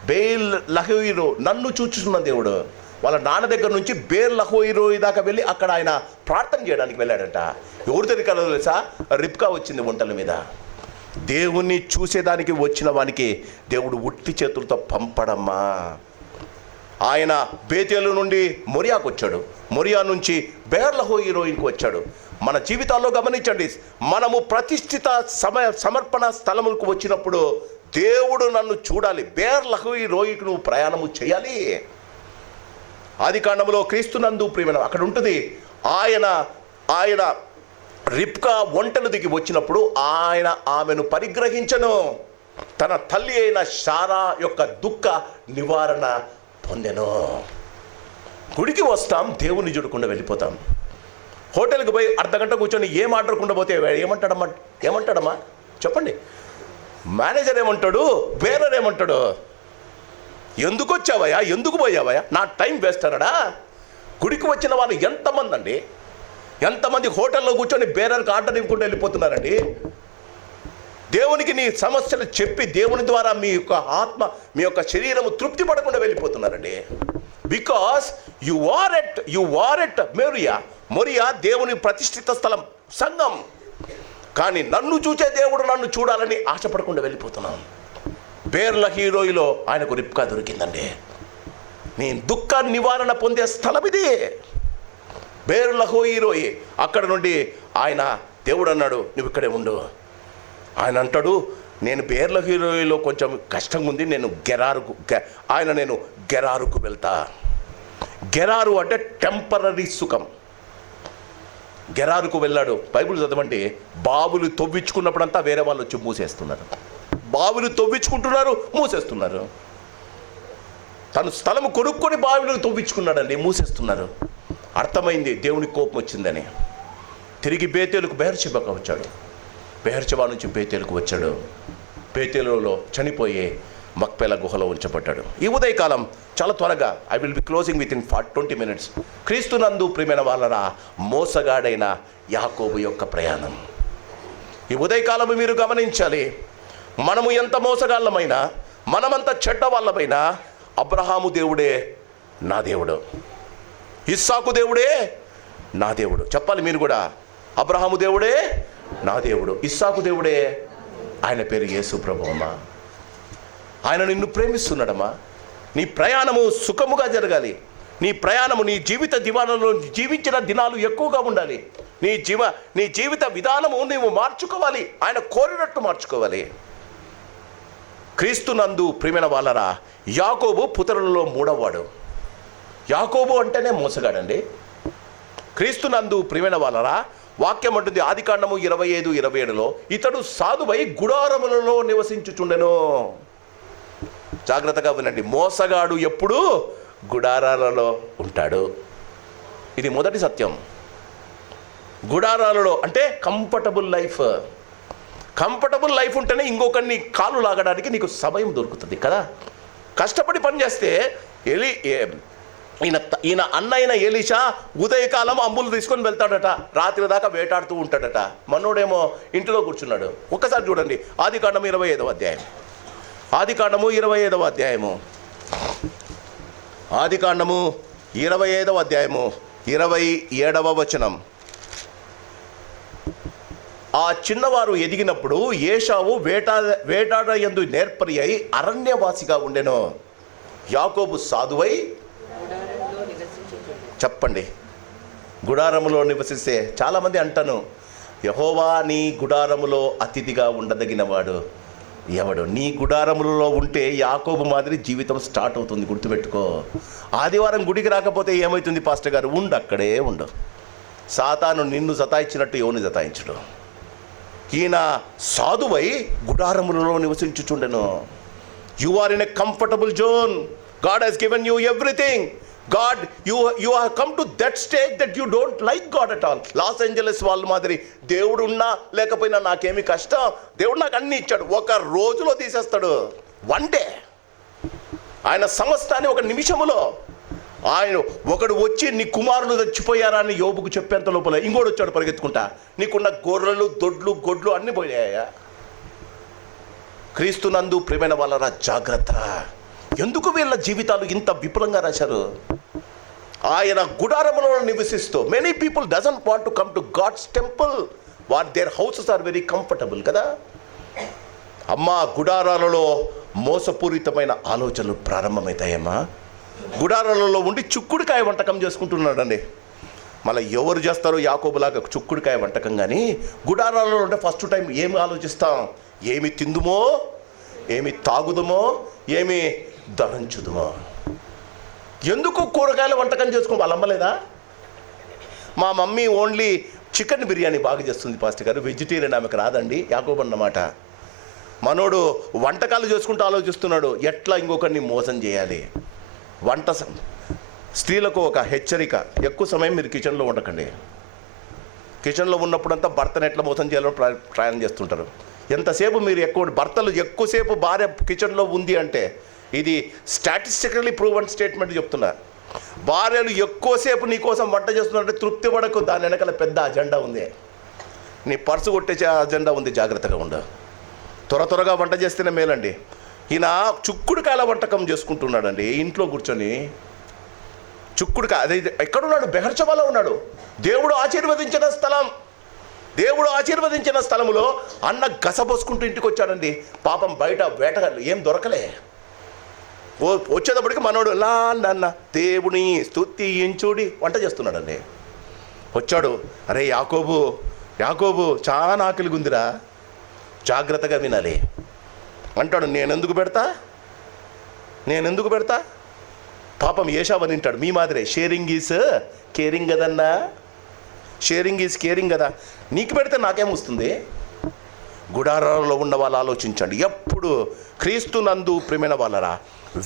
బేర్ లహోయిరో, నన్ను చూచుతున్న దేవుడు. వాళ్ళ నాన్న దగ్గర నుంచి బేర్ లహోయిరోయి దాకా వెళ్ళి అక్కడ ఆయన ప్రార్థన చేయడానికి వెళ్ళాడంట. ఎవరి దగ్గర తెలుసా? రిబ్కా వచ్చింది ఒంటల మీద. దేవుణ్ణి చూసేదానికి వచ్చిన వానికి దేవుడు ఉట్టి చేతులతో పంపడమ్మా. ఆయన బేతేలు నుండి మొరియాకు వచ్చాడు. మొరియా నుంచి బేర్ లహోయిరోయికి వచ్చాడు. మన జీవితాల్లో గమనించండి, మనము ప్రతిష్ఠిత సమర్పణ స్థలములకు వచ్చినప్పుడు దేవుడు నన్ను చూడాలి. బేర్ లహోయిరోయికి నువ్వు ప్రయాణము చేయాలి. ఆదికాండంలో క్రీస్తునందు ప్రియమైన అక్కడ ఉంటుంది. ఆయన రిబ్కా ఒంటెలు దిగి వచ్చినప్పుడు ఆయన ఆమెను పరిగ్రహించను. తన తల్లి అయిన శారా యొక్క దుఃఖ నివారణ పొందెను. గుడికి వస్తాం, దేవుని చూడకుండా వెళ్ళిపోతాం. హోటల్కి పోయి అర్ధగంట కూర్చొని ఏం ఆర్డర్కుండా పోతే ఏమంటాడమ్మా చెప్పండి? మేనేజర్ ఏమంటాడు? బేరర్ ఏమంటాడు? ఎందుకు వచ్చావయ్యా, ఎందుకు పోయావయ్యా, నా టైం వేస్ట్ అన్నాడా? గుడికి వచ్చిన వాళ్ళు ఎంతమంది అండి? ఎంతమంది హోటల్లో కూర్చొని బేరర్కి ఆర్డర్ ఇవ్వకుండా వెళ్ళిపోతున్నారండి? దేవునికి నీ సమస్యలు చెప్పి దేవుని ద్వారా మీ యొక్క ఆత్మ, మీ యొక్క శరీరము తృప్తి పడకుండా వెళ్ళిపోతున్నారండి. Because you are at Moriah దేవుని ప్రతిష్ఠిత స్థలం, సంఘం. కానీ నన్ను చూసే దేవుడు నన్ను చూడాలని ఆశపడకుండా వెళ్ళిపోతున్నాం. బేర్ లహోయిరోయిలో ఆయనకు రిబ్కా దొరికిందండి. నేను దుఃఖ నివారణ పొందే స్థలం ఇది, బేర్ లహోయిరోయి. అక్కడ నుండి ఆయన దేవుడు అన్నాడు, నువ్వు ఇక్కడే ఉండు. ఆయన అంటాడు, నేను బేర్ లహోయిరోయిలో కొంచెం కష్టంగా ఉంది, నేను గెరారుకు వెళ్తా. గెరారు అంటే టెంపరరీ సుఖం. గెరారుకు వెళ్ళాడు. బైబిల్ చదవండి, బావులు తవ్వించుకున్నప్పుడంతా వేరే వాళ్ళు వచ్చి మూసేస్తున్నారు. బావులు తవ్వించుకుంటున్నారు, మూసేస్తున్నారు. తను స్థలం కొనుక్కొని బావిలో తవ్వించుకున్నాడండి, మూసేస్తున్నారు. అర్థమైంది దేవునికి కోపం వచ్చిందని. తిరిగి బేతేలుకు బెహర్షెబాకు వచ్చాడు. బెహెర్షెబా నుంచి బేతేలుకు వచ్చాడు. బేతేలులో చనిపోయి మక్పేల గుహలో ఉంచబడ్డాడు. ఈ ఉదయకాలం చాలా త్వరగా, I will be closing with in 20 minutes. క్రీస్తునందు ప్రియమైన వాళ్ళరా, మోసగాడైన యాకోబు యొక్క ప్రయాణం. ఈ ఉదయకాలము మీరు గమనించాలి, మనము ఎంత మోసగాళ్ళమైనా, మనమంత చెడ్డ వాళ్ళమైనా, అబ్రహాము దేవుడే నా దేవుడు, ఇస్సాకు దేవుడే నా దేవుడు. చెప్పాలి మీరు కూడా, అబ్రహాము దేవుడే నా దేవుడు, ఇస్సాకు దేవుడే. ఆయన పేరు యేసు ప్రభువమ్మా. ఆయన నిన్ను ప్రేమిస్తున్నాడమ్మా. నీ ప్రయాణము సుఖముగా జరగాలి. నీ ప్రయాణము, నీ జీవిత దివాణంలో జీవించిన దినాలు ఎక్కువగా ఉండాలి. నీ జీవిత విధానము నీవు మార్చుకోవాలి. ఆయన కోరినట్టు మార్చుకోవాలి. క్రీస్తునందు ప్రియమైన వాళ్ళరా, యాకోబు పుత్రులలో 3వవాడు. యాకోబు అంటేనే మోసగాడండి. క్రీస్తునందు ప్రియమైన వాళ్ళరా, వాక్యం అంటుంది ఆదికాండము 25:27 ఇతడు సాధువై గుడారములలో నివసించుచుండెను. జాగ్రత్తగా వినండి, మోసగాడు ఎప్పుడు గుడారాలలో ఉంటాడు. ఇది మొదటి సత్యం. గుడారాలలో అంటే కంఫర్టబుల్ లైఫ్. కంఫర్టబుల్ లైఫ్ ఉంటేనే ఇంకొకరిని కాలు లాగడానికి నీకు సమయం దొరుకుతుంది కదా. కష్టపడి పనిచేస్తే ఈయన అన్న అయిన ఎలీషా ఉదయకాలం అంబులు తీసుకొని వెళ్తాడట, రాత్రి దాకా వేటాడుతూ ఉంటాడట. మనోడేమో ఇంటిలో కూర్చున్నాడు. ఒక్కసారి చూడండి ఆదికాండము 25వ అధ్యాయం. ఆదికాండము 25వ అధ్యాయము. ఆదికాండము 25వ అధ్యాయము 27వ వచనం. ఆ చిన్నవారు ఎదిగినప్పుడు ఏశావు వేటాడయందు నేర్పరి అయి అరణ్యవాసిగా ఉండెను. యాకోబు సాధువై, చెప్పండి, గుడారములో నివసిస్తే. చాలామంది అంటాను, యెహోవా నీ గుడారములో అతిథిగా ఉండదగినవాడు ఎవడు. నీ గుడారములలో ఉంటే యాకోబు మాదిరి జీవితం స్టార్ట్ అవుతుంది. గుర్తుపెట్టుకో. ఆదివారం గుడికి రాకపోతే ఏమవుతుంది పాస్టర్ గారు? ఉండు, అక్కడే ఉండు. సాతాను నిన్ను జతాయించినట్టు ఎవరిని జతాయించడు. ఈయన సాధువై గుడారములలో నివసించుచుండెను. You are in a comfortable zone. God has given you everything. God, you have come to that stage that you don't like God at all. Los Angeles వాళ్ళ మాదిరి దేవుడు ఉన్నా లేకపోయినా నాకేమి కష్టం, దేవుడు నాకు అన్ని ఇచ్చాడు. ఒక రోజులో తీసేస్తాడు. One day. ఆయన సమస్తాన్ని ఒక నిమిషములో. ఆయన ఒకడు వచ్చి నీ కుమారులు చచ్చిపోయారా అని యోబుకు చెప్పేంత లోపల ఇంకోటి వచ్చాడు పరిగెత్తుకుంటా. నీకున్న గొర్రెలు, దొడ్లు, గొడ్లు అన్నీ పోయాయా? క్రీస్తునందు ప్రియమైన వాళ్ళరా, జాగ్రత్త. ఎందుకు వీళ్ళ జీవితాలు ఇంత విపులంగా రాశారు? ఆయన గుడారములో నివసిస్తూ, many people doesn't want to come to God's temple. Their houses are very comfortable కదా. అమ్మా, గుడారాలలో మోసపూరితమైన ఆలోచనలు ప్రారంభమవుతాయమ్మా. గుడారాలలో ఉండి చుక్కుడుకాయ వంటకం చేసుకుంటున్నాడండి. మళ్ళీ ఎవరు చేస్తారో యాకోబులాగా చుక్కుడుకాయ వంటకం. కానీ గుడారాలలో ఉంటే ఫస్ట్ టైం ఏమి ఆలోచిస్తాం? ఏమి తిందుమో, ఏమి తాగుదుమో, ఏమి ధరించుదుమో. ఎందుకు కూరగాయల వంటకం చేసుకుని వాళ్ళు అమ్మలేదా? మా మమ్మీ ఓన్లీ చికెన్ బిర్యానీ బాగా చేస్తుంది పాస్టర్ గారు, వెజిటేరియన్ ఆమెకు రాదండి. యాకోబు అన్నమాట. మనోడు వంటకాలు చేసుకుంటూ ఆలోచిస్తున్నాడు, ఎట్లా ఇంకొకరిని మోసం చేయాలి. స్త్రీలకు ఒక హెచ్చరిక, ఎక్కువ సమయం మీరు కిచెన్లో ఉండకండి. కిచెన్లో ఉన్నప్పుడంతా భర్తను ఎట్లా మోసం చేయాలో ప్రయాణం చేస్తుంటారు. ఎంతసేపు మీరు భర్తలు ఎక్కువసేపు భార్య కిచెన్లో ఉంది అంటే, ఇది స్టాటిస్టికల్లీ ప్రూవన్ స్టేట్మెంట్ చెప్తున్నా. భార్యలు ఎక్కువసేపు నీ కోసం వంట చేస్తున్నారంటే తృప్తి పడకు, దాని వెనకాల పెద్ద అజెండా ఉంది. నీ పర్సు కొట్టే అజెండా ఉంది, జాగ్రత్తగా ఉండు. త్వరగా వంట చేస్తేనే మేలండి. ఈయన చుక్కుడుకాయల వంటకం చేసుకుంటున్నాడండి ఇంట్లో కూర్చొని. చుక్కుడుకాయ, అదే ఎక్కడున్నాడు? బెహెర్షెబాలో ఉన్నాడు. దేవుడు ఆశీర్వదించిన స్థలములో అన్న గసబోసుకుంటూ ఇంటికి వచ్చాడండి. పాపం బయట వేటగాళ్ళు ఏం దొరకలే. వచ్చేటప్పటికి మనోడు నాన్న దేవుని స్తుతించుడి వంట చేస్తున్నాడండి. వచ్చాడు, అరే యాకోబు చాలా ఆకలిగా ఉందిరా, జాగ్రత్తగా వినాలి అంటాడు. నేనెందుకు పెడతా? పాపం ఏశావు అని వింటాడు. మీ మాదిరే షేరింగ్ ఈజ్ కేరింగ్ కదన్నా, షేరింగ్ ఈజ్ కేరింగ్ కదా. నీకు పెడితే నాకేమొస్తుంది? గుడారాలలో ఉన్న వాళ్ళు ఆలోచించండి. ఎప్పుడు క్రీస్తునందు ప్రియమైన వాళ్ళరా,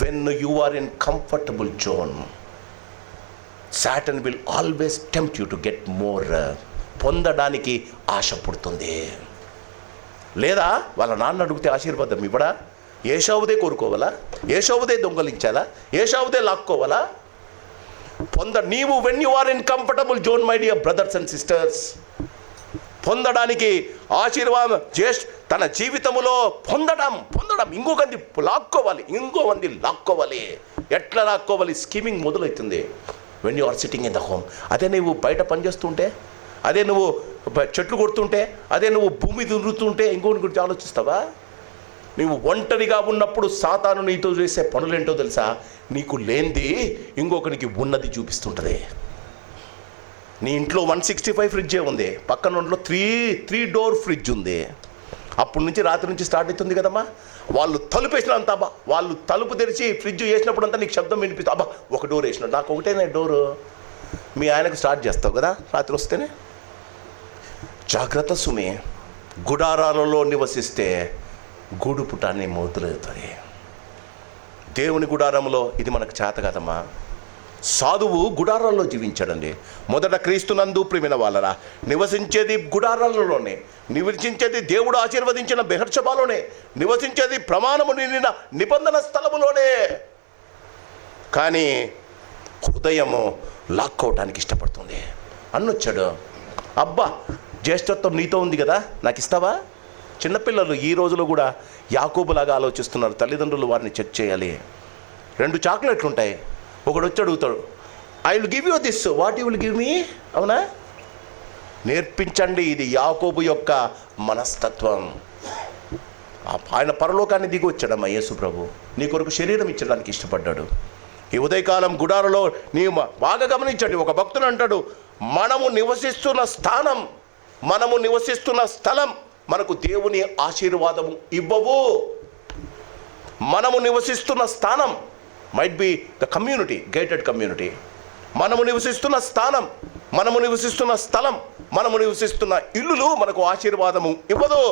when you are in comfortable zone, Satan will always tempt you to get more. పొందడానికి ఆశ పుడుతుంది. లేదా వాళ్ళ నాన్న అడిగితే ఆశీర్వాదం ఇవ్వడా? ఏశావుదే కోరుకోవాలా? ఏశావుదే దొంగలించాలా? ఏశావుదే లాక్కోవాలా? నీవు when you are in comfortable zone my dear brothers and sisters, పొందడానికి ఆశీర్వాదం తన జీవితంలో పొందడం ఇంకొకరిని లాక్కోవాలి. ఎట్లా లాక్కోవాలి? స్కీమింగ్ మొదలవుతుంది when you are sitting in the home. అదే నువ్వు బయట పనిచేస్తుంటే, అదే నువ్వు చెట్లు కొడుతుంటే, అదే నువ్వు భూమి దున్నుతుంటే ఇంకొకటి గురించి ఆలోచిస్తావా? నువ్వు ఒంటరిగా ఉన్నప్పుడు సాతాను నీతో చేసే పనులేంటో తెలుసా? నీకు లేనిది ఇంకొకరికి ఉన్నది చూపిస్తుంటుంది. నీ ఇంట్లో 165 ఫ్రిడ్జే ఉంది, పక్కన ఇంట్లో 3 డోర్ ఫ్రిడ్జ్ ఉంది. అప్పటి నుంచి రాత్రి నుంచి స్టార్ట్ అవుతుంది కదమ్మా. వాళ్ళు తలుపు వేసినంత వాళ్ళు తలుపు తెరిచి ఫ్రిడ్జ్ వేసినప్పుడు అంతా నీకు శబ్దం వినిపిస్తుంది. ఒక డోర్ వేసినాడు, నాకు ఒకటేనే డోరు. మీ ఆయనకు స్టార్ట్ చేస్తావు కదా రాత్రి వస్తేనే. జాగ్రత్త సుమి, గుడారాలలో నివసిస్తే గూడు పుటాన్ని మొదలవుతాయి. దేవుని గుడారంలో ఇది మనకు చేత కదమ్మా. సాధువు గుడారాల్లో జీవించాడండి. మొదట క్రీస్తునందు ప్రియమైన వాళ్ళరా, నివసించేది గుడారాలలోనే, నివసించేది దేవుడు ఆశీర్వదించిన బెహర్షబాలోనే, నివసించేది ప్రమాణము నిండిన నిబంధన స్థలములోనే. కానీ హృదయము లాక్కోవటానికి ఇష్టపడుతుంది. అన్నొచ్చాడు, అబ్బా జ్యేష్ఠత్వం నీతో ఉంది కదా, నాకు ఇస్తావా? చిన్నపిల్లలు ఈ రోజులో కూడా యాకోబులాగా ఆలోచిస్తున్నారు. తల్లిదండ్రులు వారిని చెక్ చేయాలి. 2 చాక్లెట్లు ఉంటాయి, ఒకడు వచ్చి అడుగుతాడు, I will give you this, what you will give me? అవునా? నేర్పించండి. ఇది యాకోబు యొక్క మనస్తత్వం. ఆయన పరలోకాన్ని దిగి వచ్చాడమ్మా యేసు ప్రభు. నీ కొరకు శరీరం ఇచ్చడానికి ఇష్టపడ్డాడు. ఈ ఉదయకాలం గుడారలో నీ బాగా గమనించండి. ఒక భక్తుడు అంటాడు, మనము నివసిస్తున్న స్థలం మనకు దేవుని ఆశీర్వాదము ఇవ్వవు. మనము నివసిస్తున్న స్థానం might be the community, gated community. మనము నివసిస్తున్న స్థానం, మనము నివసిస్తున్న స్థలం, మనము నివసిస్తున్న ఇల్లులు మనకు ఆశీర్వాదము ఇవ్వదు.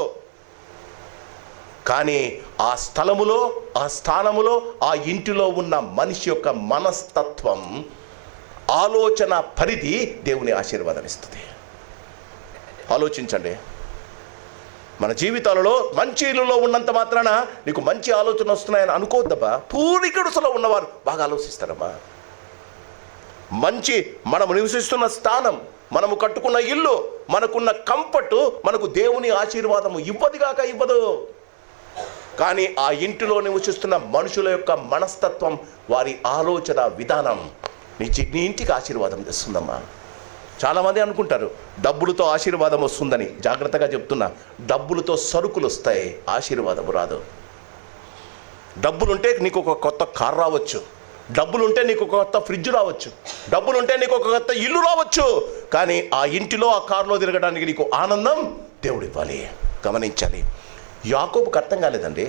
కానీ ఆ స్థలములో, ఆ స్థానములో, ఆ ఇంటిలో ఉన్న మనిషి యొక్క మనస్తత్వం, ఆలోచన పరిధి దేవుని ఆశీర్వాదం ఇస్తుంది. ఆలోచించండి. మన జీవితాలలో మంచి ఇల్లులో ఉన్నంత మాత్రాన నీకు మంచి ఆలోచన వస్తున్నాయని అనుకోవద్దబ్బా. పూరికడుసలో ఉన్నవారు బాగా ఆలోచిస్తారమ్మా. మనము నివసిస్తున్న స్థానం, మనము కట్టుకున్న ఇల్లు, మనకున్న కంఫర్ట్ మనకు దేవుని ఆశీర్వాదము ఇవ్వదు. కానీ ఆ ఇంటిలో నివసిస్తున్న మనుషుల యొక్క మనస్తత్వం, వారి ఆలోచన విధానం నీ ఇంటికి ఆశీర్వాదం తెస్తుందమ్మా. చాలామంది అనుకుంటారు డబ్బులతో ఆశీర్వాదం వస్తుందని. జాగ్రత్తగా చెప్తున్నా, డబ్బులతో సరుకులు వస్తాయి, ఆశీర్వాదం రాదు. డబ్బులుంటే నీకు ఒక కొత్త కార్ రావచ్చు, డబ్బులుంటే నీకు ఒక కొత్త ఫ్రిడ్జ్ రావచ్చు, డబ్బులుంటే నీకు ఒక కొత్త ఇల్లు రావచ్చు. కానీ ఆ ఇంటిలో, ఆ కారులో తిరగడానికి నీకు ఆనందం దేవుడు ఇవ్వాలి. గమనించాలి. యాకోబుకు అర్థం కాలేదండి.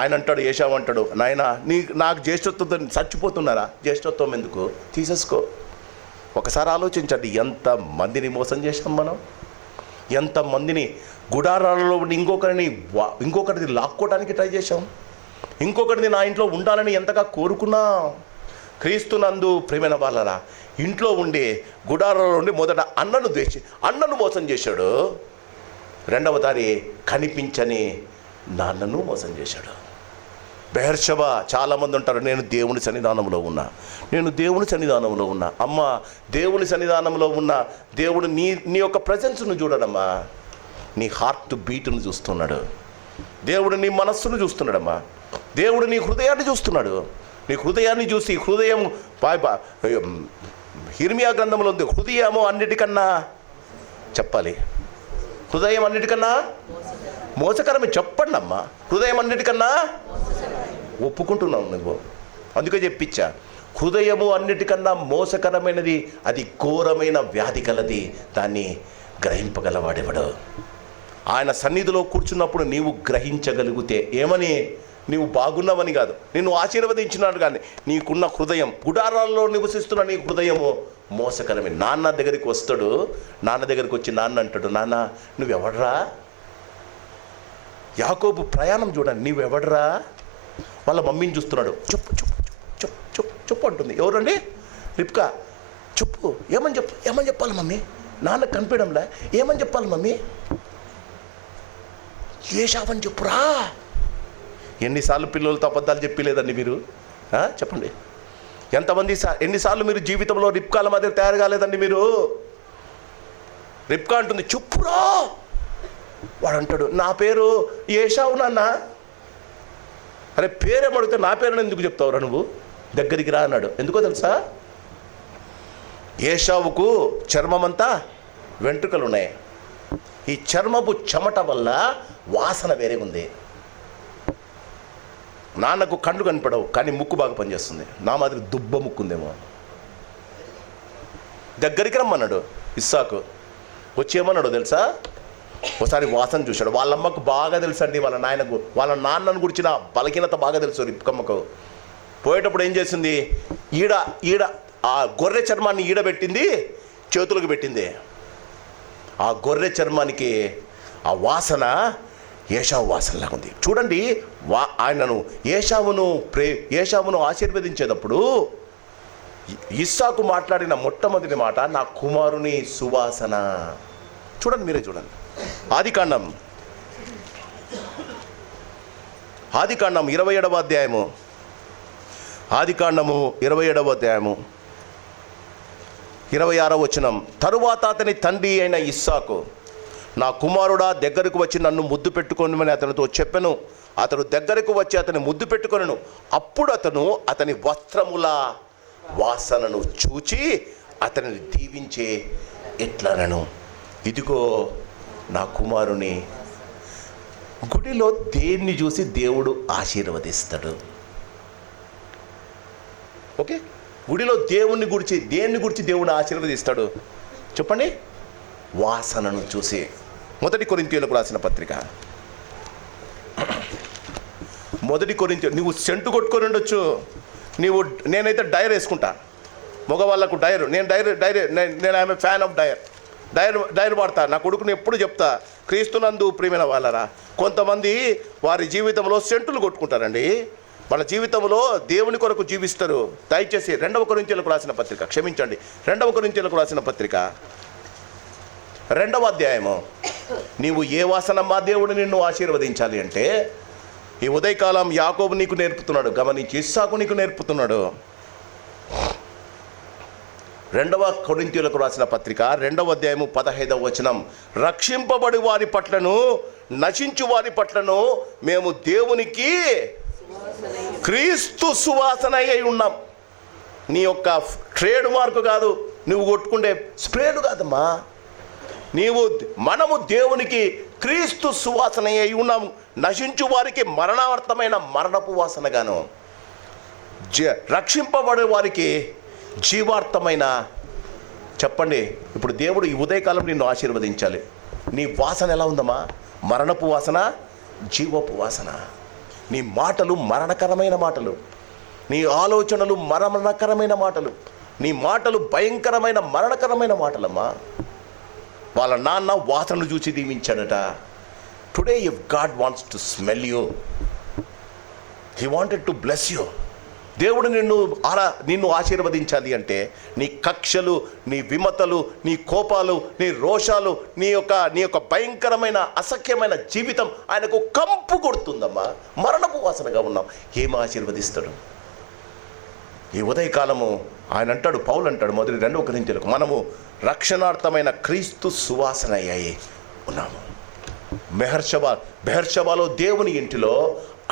ఆయన అంటాడు, ఏశావు అంటాడు, నాయన నాకు జ్యేష్ఠత్వం చచ్చిపోతున్నారా? జ్యేష్ఠత్వం ఎందుకు? తీసేసుకో. ఒకసారి ఆలోచించండి, ఎంతమందిని మోసం చేసాం మనం. ఎంతమందిని గుడారాలలో ఇంకొకరిని లాక్కోవడానికి ట్రై చేశాం. ఇంకొకరిని నా ఇంట్లో ఉండాలని ఎంతగా కోరుకున్నా. క్రీస్తునందు ప్రియమైన వాళ్ళరా, ఇంట్లో ఉండి గుడారాలలో ఉండి మొదట అన్నను మోసం చేశాడు. రెండవ దారి కనిపించని నాన్నను మోసం చేశాడు. బెహర్షబా, చాలామంది ఉంటారు, నేను దేవుని సన్నిధానంలో ఉన్నా. అమ్మ, దేవుని సన్నిధానంలో ఉన్న దేవుడు నీ యొక్క ప్రజెన్స్ను చూడడమ్మా. నీ హార్ట్ బీట్ను చూస్తున్నాడు. దేవుడు నీ మనస్సును చూస్తున్నాడమ్మా. దేవుడు నీ హృదయాన్ని చూస్తున్నాడు. నీ హృదయాన్ని చూసి, హృదయం యిర్మీయా గ్రంథంలో ఉంది, హృదయము అన్నిటికన్నా చెప్పాలి, హృదయం అన్నిటికన్నా మోసకరమే. చెప్పండి అమ్మా, హృదయం అన్నిటికన్నా ఒప్పుకుంటున్నావు నువ్వు. అందుకే చెప్పించా, హృదయము అన్నిటికన్నా మోసకరమైనది, అది ఘోరమైన వ్యాధి కలది, దాన్ని గ్రహింపగలవాడెవడు? ఆయన సన్నిధిలో కూర్చున్నప్పుడు నీవు గ్రహించగలిగితే, ఏమని? నీవు బాగున్నావని కాదు, నిన్ను ఆశీర్వదించినాడు కానీ నీకున్న హృదయం, గుడారాల్లో నివసిస్తున్న నీ హృదయము మోసకరమే. నాన్న దగ్గరికి వస్తాడు, నాన్న దగ్గరికి వచ్చి నాన్న అంటాడు, నాన్న నువ్వెవడరా? యాకోబు ప్రయాణం చూడండి, నువ్వెవడరా? వాళ్ళ మమ్మీని చూస్తున్నాడు, చెప్పు చెప్పు చెప్పు చెప్పు చెప్పు అంటుంది. ఎవరండి? రిబ్కా. చెప్పు, ఏమని చెప్పాలి మమ్మీ? నాన్న కనిపించడంలా, ఏమని చెప్పాలి మమ్మీ? ఏశావు అని చెప్పురా. ఎన్నిసార్లు పిల్లలతో అబద్ధాలు చెప్పలేదండి మీరు? చెప్పండి. ఎన్నిసార్లు మీరు జీవితంలో రిబ్కాల మధ్య తయారు కాలేదండి మీరు? రిబ్కా అంటుంది చెప్పురా. వాడు అంటాడు నా పేరు ఏశావు నాన్న. అరే పేరేమడిగితే నా పేరుని ఎందుకు చెప్తావురా నువ్వు, దగ్గరికి రా అన్నాడు. ఎందుకో తెలుసా? ఏశావుకు చర్మమంతా వెంట్రుకలు ఉన్నాయి. ఈ చర్మపు చెమట వల్ల వాసన వేరే ఉంది. నాన్నకు కళ్ళు కనపడవు కానీ ముక్కు బాగా పనిచేస్తుంది. నా మాదిరి దుబ్బ ముక్కు ఉందేమో. దగ్గరికి రమ్మన్నాడు ఇస్సాకు. వచ్చి ఏమన్నాడు తెలుసా? ఒకసారి వాసన చూశాడు. వాళ్ళ అమ్మకు బాగా తెలుసు అండి, వాళ్ళ నాయనకు వాళ్ళ నాన్నను గురించిన బలహీనత బాగా తెలుసు రిబ్కమ్మకు. పోయేటప్పుడు ఏం చేసింది? ఈడ ఆ గొర్రె చర్మాన్ని ఈడబెట్టింది, చేతులకు పెట్టింది. ఆ గొర్రె చర్మానికి ఆ వాసన ఏశావు వాసనలాగా ఉంది. చూడండి, ఆయనను ఏశావును ఆశీర్వదించేటప్పుడు ఇస్సాకు మాట్లాడిన మొట్టమొదటి మాట నా కుమారుని సువాసన. చూడండి, మీరే చూడండి. ఆదికాండం 27వ అధ్యాయము. ఆదికాండము 27వ అధ్యాయము 26వ వచనం. తరువాత అతని తండ్రి అయిన ఇస్సాకు నా కుమారుడా దగ్గరకు వచ్చి నన్ను ముద్దు పెట్టుకోనమని అతనితో చెప్పెను. అతడు దగ్గరకు వచ్చి అతని ముద్దు పెట్టుకొనెను. అప్పుడు అతను అతని వస్త్రముల వాసనను చూచి అతనిని దీవించే ఎట్లనను, ఇదిగో నా కుమారుని. గుడిలో దేన్ని చూసి దేవుడు ఆశీర్వదిస్తాడు? ఓకే, గుడిలో దేన్ని గురించి దేవుడు ఆశీర్వదిస్తాడు చెప్పండి? వాసనను చూసి. మొదటి కొరింథీయులకు రాసిన పత్రిక, నువ్వు సెంటు కొట్టుకొని ఉండొచ్చు. నేనైతే డైర్ వేసుకుంటా, మగవాళ్ళకు డైర్. నేను ఐఎమ్ ఏ ఫ్యాన్ ఆఫ్ డైర్ వాడతా. నా కొడుకుని ఎప్పుడు చెప్తా, క్రీస్తునందు ప్రియమైన వాళ్ళరా. కొంతమంది వారి జీవితంలో సెంటులు కొట్టుకుంటారండి. వాళ్ళ జీవితంలో దేవుని కొరకు జీవిస్తారు. దయచేసి 2వ కొరింథీయులకు రాసిన పత్రిక, క్షమించండి, 2వ కొరింథీయులకు రాసిన పత్రిక 2వ అధ్యాయము. నీవు ఏ వాసనమ్మా దేవుడు నిన్ను ఆశీర్వదించాలి అంటే, ఈ ఉదయకాలం యాకోబు నీకు నేర్పుతున్నాడు, గమనించి ఇస్సాకు నీకు నేర్పుతున్నాడు. 2వ కొరింథీయులకు రాసిన పత్రిక 2వ అధ్యాయము 15వ వచనం. రక్షింపబడి వారి పట్లను నశించు వారి పట్లను మేము దేవునికి క్రీస్తు సువాసన అయి ఉన్నాం. నీ యొక్క ట్రేడ్ మార్క్ కాదు, నువ్వు కొట్టుకుంటే స్ప్రేలు కాదమ్మా. మనము దేవునికి క్రీస్తు సువాసన అయి ఉన్నాము. నశించు వారికి మరణార్థమైన మరణపు వాసనగాను, రక్షింపబడే వారికి జీవార్థమైన. చెప్పండి, ఇప్పుడు దేవుడు ఈ ఉదయకాలం నిన్ను ఆశీర్వదించాలి. నీ వాసన ఎలా ఉందమ్మా? మరణపు వాసన, జీవపు వాసన. నీ మాటలు మరణకరమైన మాటలు, నీ ఆలోచనలు మరణకరమైన మాటలు, నీ మాటలు భయంకరమైన మరణకరమైన మాటలమ్మా. వాళ్ళ నాన్న వాసనలు చూసి దీవించాడట. Today if God wants to smell you, he wanted to bless you. దేవుడు నిన్ను ఆశీర్వదించాలి అంటే నీ కక్షలు, నీ విమతలు, నీ కోపాలు, నీ రోషాలు, నీ యొక్క భయంకరమైన అసఖ్యమైన జీవితం ఆయనకు కంపు కొడుతుందమ్మా. మరణపు వాసనగా ఉన్నాం. ఏం ఆశీర్వదిస్తాడు? ఈ ఉదయకాలము ఆయన అంటాడు, పౌలు అంటాడు మొదటి 2వ కొరింథీయులకు, మనము రక్షణార్థమైన క్రీస్తు సువాసన అయ్యాయి ఉన్నాము. బెహర్షబాలో దేవుని ఇంటిలో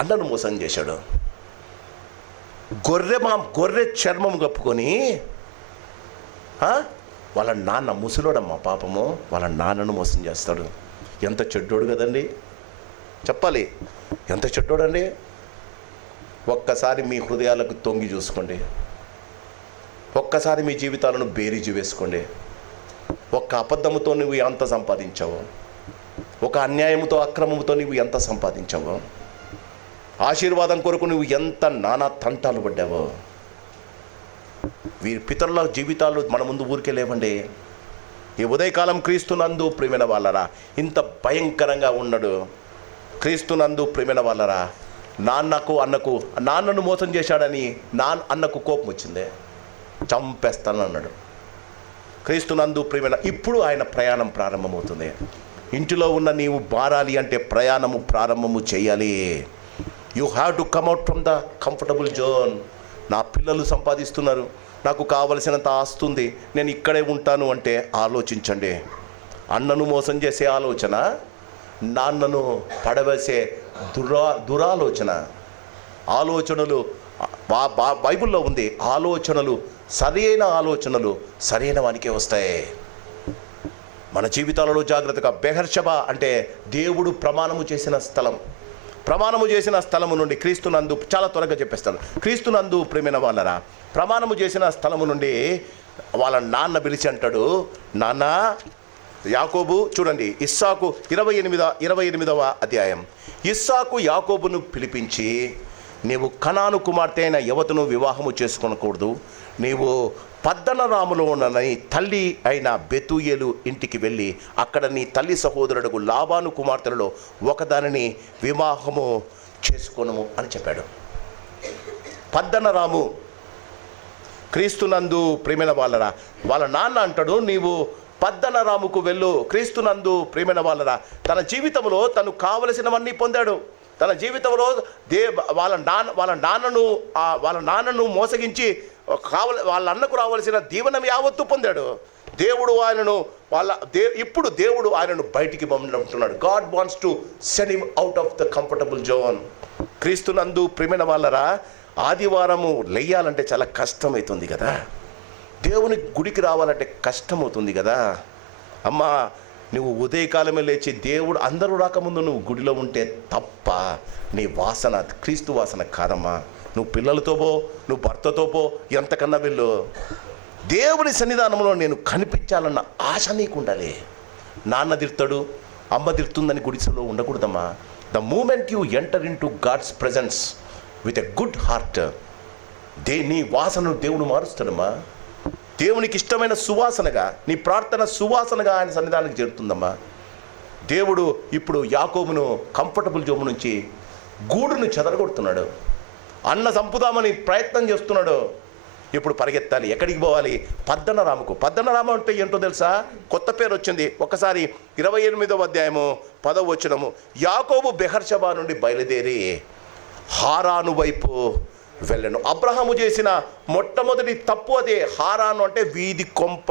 అన్నను మోసం చేశాడు. గొర్రె చర్మం కప్పుకొని వాళ్ళ నాన్న ముసలోడమ్మా పాపము, వాళ్ళ నాన్నను మోసం చేస్తాడు. ఎంత చెడ్డోడు కదండి, చెప్పాలి, ఎంత చెడ్డోడండి. ఒక్కసారి మీ హృదయాలకు తొంగి చూసుకోండి. ఒక్కసారి మీ జీవితాలను బేరీజు వేసుకోండి. ఒక్క అబద్ధముతో నువ్వు ఎంత సంపాదించావో, ఒక అన్యాయముతో అక్రమముతో నువ్వు ఎంత సంపాదించావో, ఆశీర్వాదం కొరకు నువ్వు ఎంత నానా తంటాలు పడ్డావో. వీరి పితరుల జీవితాలు మన ముందు ఊరికే లేవండి. ఈ ఉదయకాలం క్రీస్తునందు ప్రియమైన వాళ్ళరా, ఇంత భయంకరంగా ఉన్నాడు. క్రీస్తునందు ప్రియమైన వాళ్ళరా, నాన్నను మోసం చేశాడని అన్నకు కోపం వచ్చింది, చంపేస్తాను అన్నాడు. క్రీస్తునందు ప్రియమైన ఇప్పుడు ఆయన ప్రయాణం ప్రారంభమవుతుంది. ఇంటిలో ఉన్న నీవు మారాలి అంటే ప్రయాణము ప్రారంభము చేయాలి. You have to కమ్అట్ from the comfortable zone. నా పిల్లలు సంపాదిస్తున్నారు, నాకు కావలసినంత ఆస్తుంది, నేను ఇక్కడే ఉంటాను అంటే ఆలోచించండి. అన్నను మోసం చేసే ఆలోచన, నాన్నను పడవేసే దురాలోచన. ఆలోచనలు బైబిల్లో ఉంది, ఆలోచనలు సరైన ఆలోచనలు సరైన వానికే వస్తాయి. మన జీవితాలలో జాగ్రత్తగా. బెహర్షబా అంటే దేవుడు ప్రమాణము చేసిన స్థలం. ప్రమాణము చేసిన స్థలము నుండి క్రీస్తునందు, చాలా త్వరగా చెప్పేస్తాను, క్రీస్తునందు ప్రేమైన వాళ్ళరా, ప్రమాణము చేసిన స్థలము నుండి వాళ్ళ నాన్న పిలిచి అంటాడు, నాన్న. యాకోబు చూడండి, ఇస్సాకు 28వ అధ్యాయం. ఇస్సాకు యాకోబును పిలిపించి, నీవు కనాను కుమార్తె అయిన యవతను వివాహము చేసుకొనకూడదు, నీవు పద్దనరాములో ఉన్న నీ తల్లి అయిన బెతూయేలు ఇంటికి వెళ్ళి అక్కడ నీ తల్లి సహోదరుడు లాబాను కుమార్తెలలో ఒకదానిని వివాహము చేసుకొనుము అని చెప్పాడు. పద్దనరాము క్రీస్తునందు ప్రేమైన వాళ్ళరా, వాళ్ళ నాన్న అంటాడు, నీవు పద్దనరాముకు వెళ్ళు. క్రీస్తునందు ప్రేమైన వాళ్ళరా, తన జీవితంలో తను కావలసినవన్నీ పొందాడు. తన జీవితంలో వాళ్ళ నాన్నను మోసగించి వాళ్ళ అన్నకు రావాల్సిన దీవెనం యావత్తు పొందాడు. దేవుడు ఆయనను ఇప్పుడు దేవుడు ఆయనను బయటికి పంపుతున్నాడు. God wants to send him out of the comfortable zone. క్రీస్తునందు ప్రేమైన వాళ్ళరా, ఆదివారము లేయాలంటే చాలా కష్టమవుతుంది కదా, దేవుని గుడికి రావాలంటే కష్టమవుతుంది కదా. అమ్మా, నువ్వు ఉదయకాలమే లేచి దేవుడు అందరూ రాకముందు నువ్వు గుడిలో ఉంటే తప్ప నీ వాసన క్రీస్తు వాసన కాదమ్మా. నువ్వు పిల్లలతో పో, నువ్వు భర్తతో పో, ఎంతకన్నా వెళ్ళు. దేవుని సన్నిధానంలో నేను కనిపించాలన్న ఆశ నీకు ఉండాలి. నాన్న తిడతాడు, అమ్మ తిడుతుందని గుడిసెలో ఉండకూడదమ్మా. The moment you enter into God's presence with a good heart, నీ వాసనను దేవుడు మారుస్తాడమ్మా. దేవునికి ఇష్టమైన సువాసనగా, నీ ప్రార్థన సువాసనగా ఆయన సన్నిధానానికి చేరుతుందమ్మా. దేవుడు ఇప్పుడు యాకోబును కంఫర్టబుల్ జోన్ నుంచి గూడును చెదరగొడుతున్నాడు. అన్న సంపుదామని ప్రయత్నం చేస్తున్నాడు. ఇప్పుడు పరిగెత్తాలి. ఎక్కడికి పోవాలి? పద్దనరాముకు. పద్దనరాము అంటే ఏంటో తెలుసా? కొత్త పేరు వచ్చింది. ఒకసారి 28వ అధ్యాయము 10వ వచనము. యాకోబు బెహర్షబా నుండి బయలుదేరి హారాను వైపు వెళ్ళను. అబ్రహాము చేసిన మొట్టమొదటి తప్పు అదే. హారాను అంటే వీధి కొంప.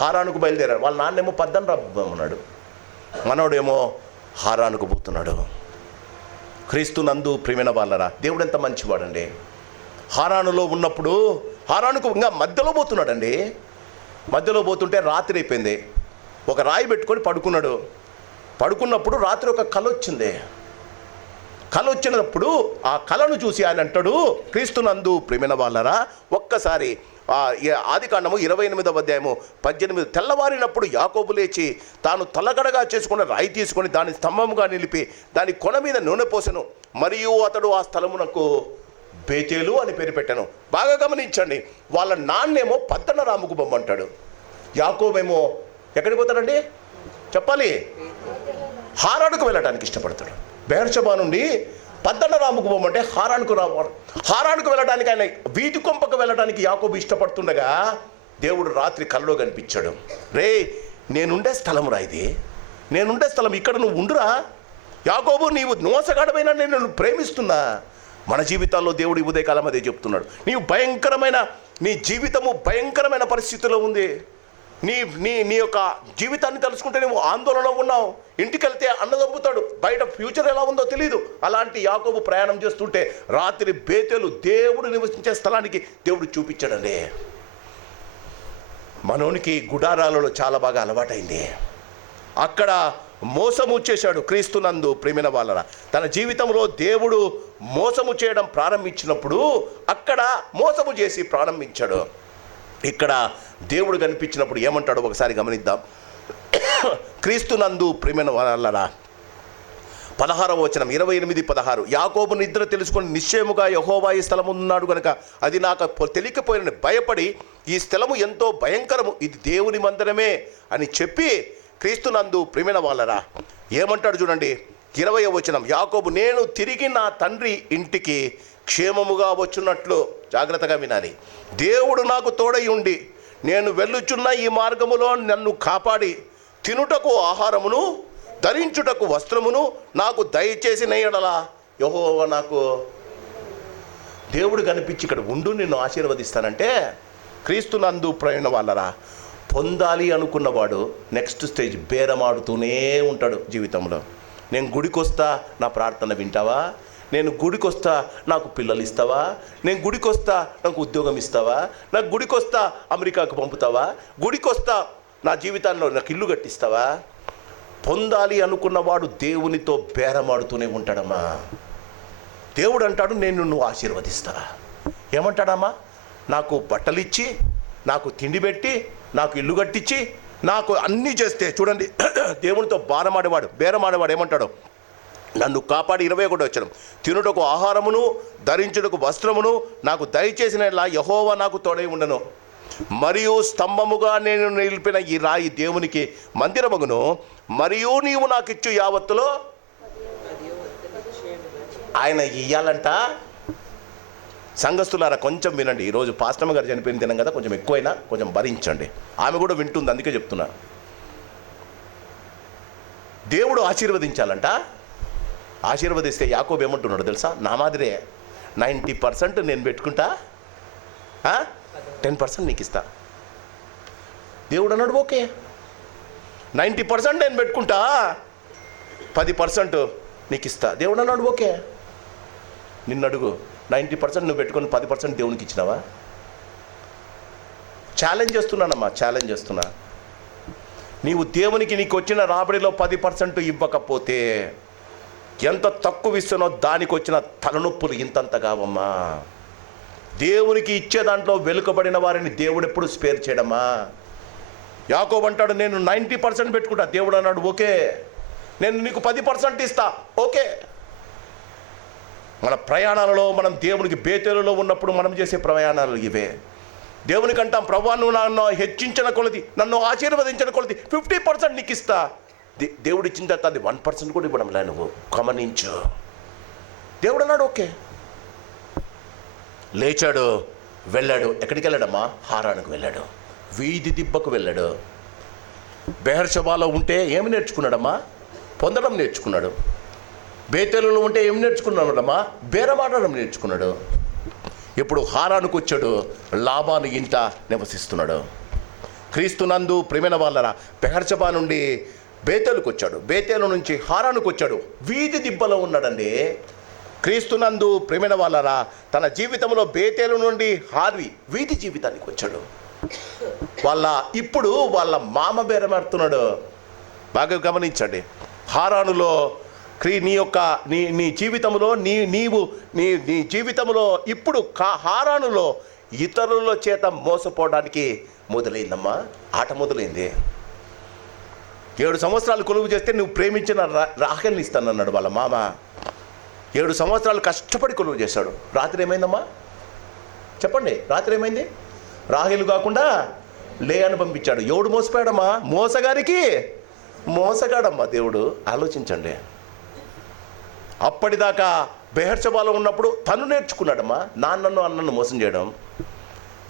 హారానుకు బయలుదేరాడు. వాళ్ళ నాన్నేమో పద్దనరాము ఉన్నాడు, మనోడేమో హారానుకు పోతున్నాడు. క్రీస్తునందు ప్రియమైన వాళ్ళరా, దేవుడు ఎంత మంచివాడండి. హారానులో ఉన్నప్పుడు హారానుకు ఇంకా మధ్యలో పోతున్నాడండి. మధ్యలో పోతుంటే రాత్రి అయిపోయింది. ఒక రాయి పెట్టుకొని పడుకున్నాడు. పడుకున్నప్పుడు రాత్రి ఒక కల వచ్చింది. కల వచ్చినప్పుడు ఆ కళను చూసి ఆయన అంటాడు, క్రీస్తునందు ప్రియమైన వాళ్ళరా, ఒక్కసారి ఆదికాండము 28వ అధ్యాయము 18. తెల్లవారినప్పుడు యాకోబు లేచి తాను తలగడగా చేసుకున్న రాయి తీసుకొని దాని స్తంభముగా నిలిపి దాని కొన మీద నూనె పోసెను. మరియు అతడు ఆ స్థలమునకు బేతేలు అని పేరు పెట్టాను. బాగా గమనించండి, వాళ్ళ నాన్నేమో పద్దనరాముకు బొమ్మంటాడు, యాకోబేమో ఎక్కడికి పోతాడండి చెప్పాలి? హారానుకు వెళ్ళడానికి ఇష్టపడతాడు. బెహర్షబా నుండి పద్దనరాముకు పోమంటే హారానుకు వెళ్ళడానికి, ఆయన వీధి కొంపకు వెళ్ళడానికి యాకోబు ఇష్టపడుతుండగా దేవుడు రాత్రి కలలో కనిపించాడు. రే, నేనుండే స్థలం రా ఇది, నేనుండే స్థలం, ఇక్కడ నువ్వు ఉండురా యాకోబు, నీవు మోసగాడమైనా నేను నిన్ను ప్రేమిస్తున్నా. మన జీవితాల్లో దేవుడు ఉదయకాలం అదే చెప్తున్నాడు. నీ జీవితము భయంకరమైన పరిస్థితిలో ఉంది. నీ యొక్క జీవితాన్ని తెలుసుకుంటే నువ్వు ఆందోళనలో ఉన్నావు. ఇంటికి వెళ్తే అన్న దొబ్బుతాడు, బయట ఫ్యూచర్ ఎలా ఉందో తెలియదు. అలాంటి యాకోబు ప్రయాణం చేస్తుంటే రాత్రి బేతేలు దేవుడు నివసించే స్థలానికి దేవుడు చూపించాడండి. మనోనికి గుడారాలలో చాలా బాగా అలవాటైంది. అక్కడ మోసము చేశాడు. క్రీస్తునందు ప్రేమైన వాళ్ళరా, తన జీవితంలో దేవుడు మోసము చేయడం ప్రారంభించినప్పుడు అక్కడ మోసము చేసి ప్రారంభించాడు. ఇక్కడ దేవుడు కనిపించినప్పుడు ఏమంటాడో ఒకసారి గమనిద్దాం. క్రీస్తునందు ప్రేమైన వాళ్ళరా, 16వ వచనం, 28-16. యాకోబు నిద్ర తెలుసుకొని నిశ్చయముగా యెహోవా ఈ స్థలము ఉన్నాడు కనుక అది నాకు తెలియకపోయిన భయపడి ఈ స్థలము ఎంతో భయంకరము, ఇది దేవుని మందిరమే అని చెప్పి క్రీస్తునందు ప్రేమైన వాళ్ళరా ఏమంటాడు చూడండి. 20వ వచనం. యాకోబు, నేను తిరిగి నా తండ్రి ఇంటికి క్షేమముగా వచ్చున్నట్లు, జాగ్రత్తగా వినాలి, దేవుడు నాకు తోడై ఉండి నేను వెళ్ళుచున్న ఈ మార్గములో నన్ను కాపాడి తినుటకు ఆహారమును, ధరించుటకు వస్త్రమును నాకు దయచేసిన యెడల యెహోవా నాకు. దేవుడు కనిపించి ఇక్కడ ఉండు నిన్ను ఆశీర్వదిస్తానంటే, క్రీస్తునందు ప్రేమ వాళ్ళరా, పొందాలి అనుకున్నవాడు నెక్స్ట్ స్టేజ్ బేరమాడుతూనే ఉంటాడు జీవితంలో. నేను గుడికి వస్తా, నా ప్రార్థన వింటావా? నేను గుడికి వస్తా, నాకు పిల్లలు ఇస్తావా? నేను గుడికి వస్తా, నాకు ఉద్యోగం ఇస్తావా? నాకు గుడికి వస్తా, అమెరికాకు పంపుతావా? గుడికి వస్తా, నా జీవితాల్లో నాకు ఇల్లు కట్టిస్తావా? పొందాలి అనుకున్నవాడు దేవునితో బేరమాడుతూనే ఉంటాడమ్మా. దేవుడు అంటాడు, నేను నువ్వు ఆశీర్వదిస్తా. ఏమంటాడమ్మా? నాకు బట్టలు ఇచ్చి, నాకు తిండి పెట్టి, నాకు ఇల్లు కట్టించి, నాకు అన్నీ చేస్తే. చూడండి, దేవునితో బేరమాడేవాడు ఏమంటాడు? నన్ను కాపాడి 21 వచ్చాడు. తినుటకు ఆహారమును, ధరించుటకు వస్త్రమును నాకు దయచేసిన యెహోవా నాకు తోడై ఉండను. మరియు స్తంభముగా నేను నిలిపిన ఈ రాయి దేవునికి మందిరమగును. మరియు నీవు నాకు ఇచ్చు యావత్తులో ఆయన ఇయ్యాలంట. సంఘస్థులారా కొంచెం వినండి. ఈరోజు పాస్టమ్మ గారు చనిపోయిన దినం కదా, కొంచెం ఎక్కువైనా కొంచెం భరించండి. ఆమె కూడా వింటుంది, అందుకే చెప్తున్నా. దేవుడు ఆశీర్వదించాలంట. ఆశీర్వదిస్తే యాకోబు ఏమంటున్నాడు తెలుసా? నా మాదిరే 90% నేను పెట్టుకుంటా, 10% నీకు ఇస్తా. దేవుడు అన్నాడు, ఓకే 90% నేను పెట్టుకుంటా, 10% నీకు ఇస్తా. దేవుడు అన్నాడు, ఓకే. నిన్ను అడుగు, 90% నువ్వు పెట్టుకొని 10% దేవునికి ఇచ్చినావా? ఛాలెంజ్ చేస్తున్నానమ్మా, ఛాలెంజ్ చేస్తున్నా. నీవు దేవునికి నీకు వచ్చిన రాబడిలో 10% ఇవ్వకపోతే ఎంత తక్కువ ఇస్తున్నో దానికి వచ్చిన తలనొప్పులు ఇంతంత కావమ్మా. దేవునికి ఇచ్చే దాంట్లో వెనుకబడిన వారిని దేవుడు ఎప్పుడు స్పేర్ చేయడమ్మా. యాకోబు అంటాడు, నేను 90% పెట్టుకుంటా. దేవుడు అన్నాడు, ఓకే నేను నీకు 10% ఇస్తా, ఓకే. మన ప్రయాణాలలో మనం దేవునికి బేతేలులో ఉన్నప్పుడు మనం చేసే ప్రయాణాలు ఇవే. దేవునికి అంటాం, ప్రభువా నువ్వు నన్ను హెచ్చించిన కొలది, నన్ను ఆశీర్వదించిన కొలది 50% నీకు ఇస్తా. దేవుడు ఇచ్చిన తర్వాత అది 1% కూడా ఇవ్వడంలే. నువ్వు గమనించు. దేవుడు అన్నాడు, ఓకే. లేచాడు, వెళ్ళాడు. ఎక్కడికి వెళ్ళాడమ్మా? హారానుకు వెళ్ళాడు. వీధి దిబ్బకు వెళ్ళాడు. బెహర్షబాలో ఉంటే ఏమి నేర్చుకున్నాడమ్మా? పొందడం నేర్చుకున్నాడు. బేతేలులో ఉంటే ఏమి నేర్చుకున్నాడమ్మా? బేరమాడడం నేర్చుకున్నాడు. ఇప్పుడు హారానుకు వచ్చాడు, లాబాను ఇంట నివసిస్తున్నాడు. క్రీస్తునందు ప్రేమైన వాళ్ళరా, బెహర్షబా నుండి బేతేలుకు వచ్చాడు, బేతేలు నుంచి హారానుకు వచ్చాడు. వీధి దిబ్బలో ఉన్నాడండి. క్రీస్తునందు ప్రేమైన వాళ్ళరా, తన జీవితంలో బేతేలు నుండి వీధి జీవితానికి వచ్చాడు. ఇప్పుడు వాళ్ళ మామ బేరమాడుతున్నాడు. బాగా గమనించండి. హారానులో నీ జీవితంలో నీ జీవితంలో ఇప్పుడు హారానులో ఇతరుల చేత మోసపోవడానికి మొదలైందమ్మా. ఆట మొదలైంది. 7 సంవత్సరాలు కొలువు చేస్తే నువ్వు ప్రేమించిన రాహేల్ని ఇస్తానన్నాడు వాళ్ళ మామ. 7 సంవత్సరాలు కష్టపడి కొలువు చేశాడు. రాత్రి ఏమైందమ్మా? చెప్పండి, రాత్రి ఏమైంది? రాహేలు కాకుండా లేయాను పంపించాడు. ఎవడు మోసపోయాడమ్మా? మోసగాడమ్మా దేవుడు. ఆలోచించండి. అప్పటిదాకా బెహర్షబాలో ఉన్నప్పుడు తను నేర్చుకున్నాడమ్మా నాన్నను అన్నను మోసం చేయడం.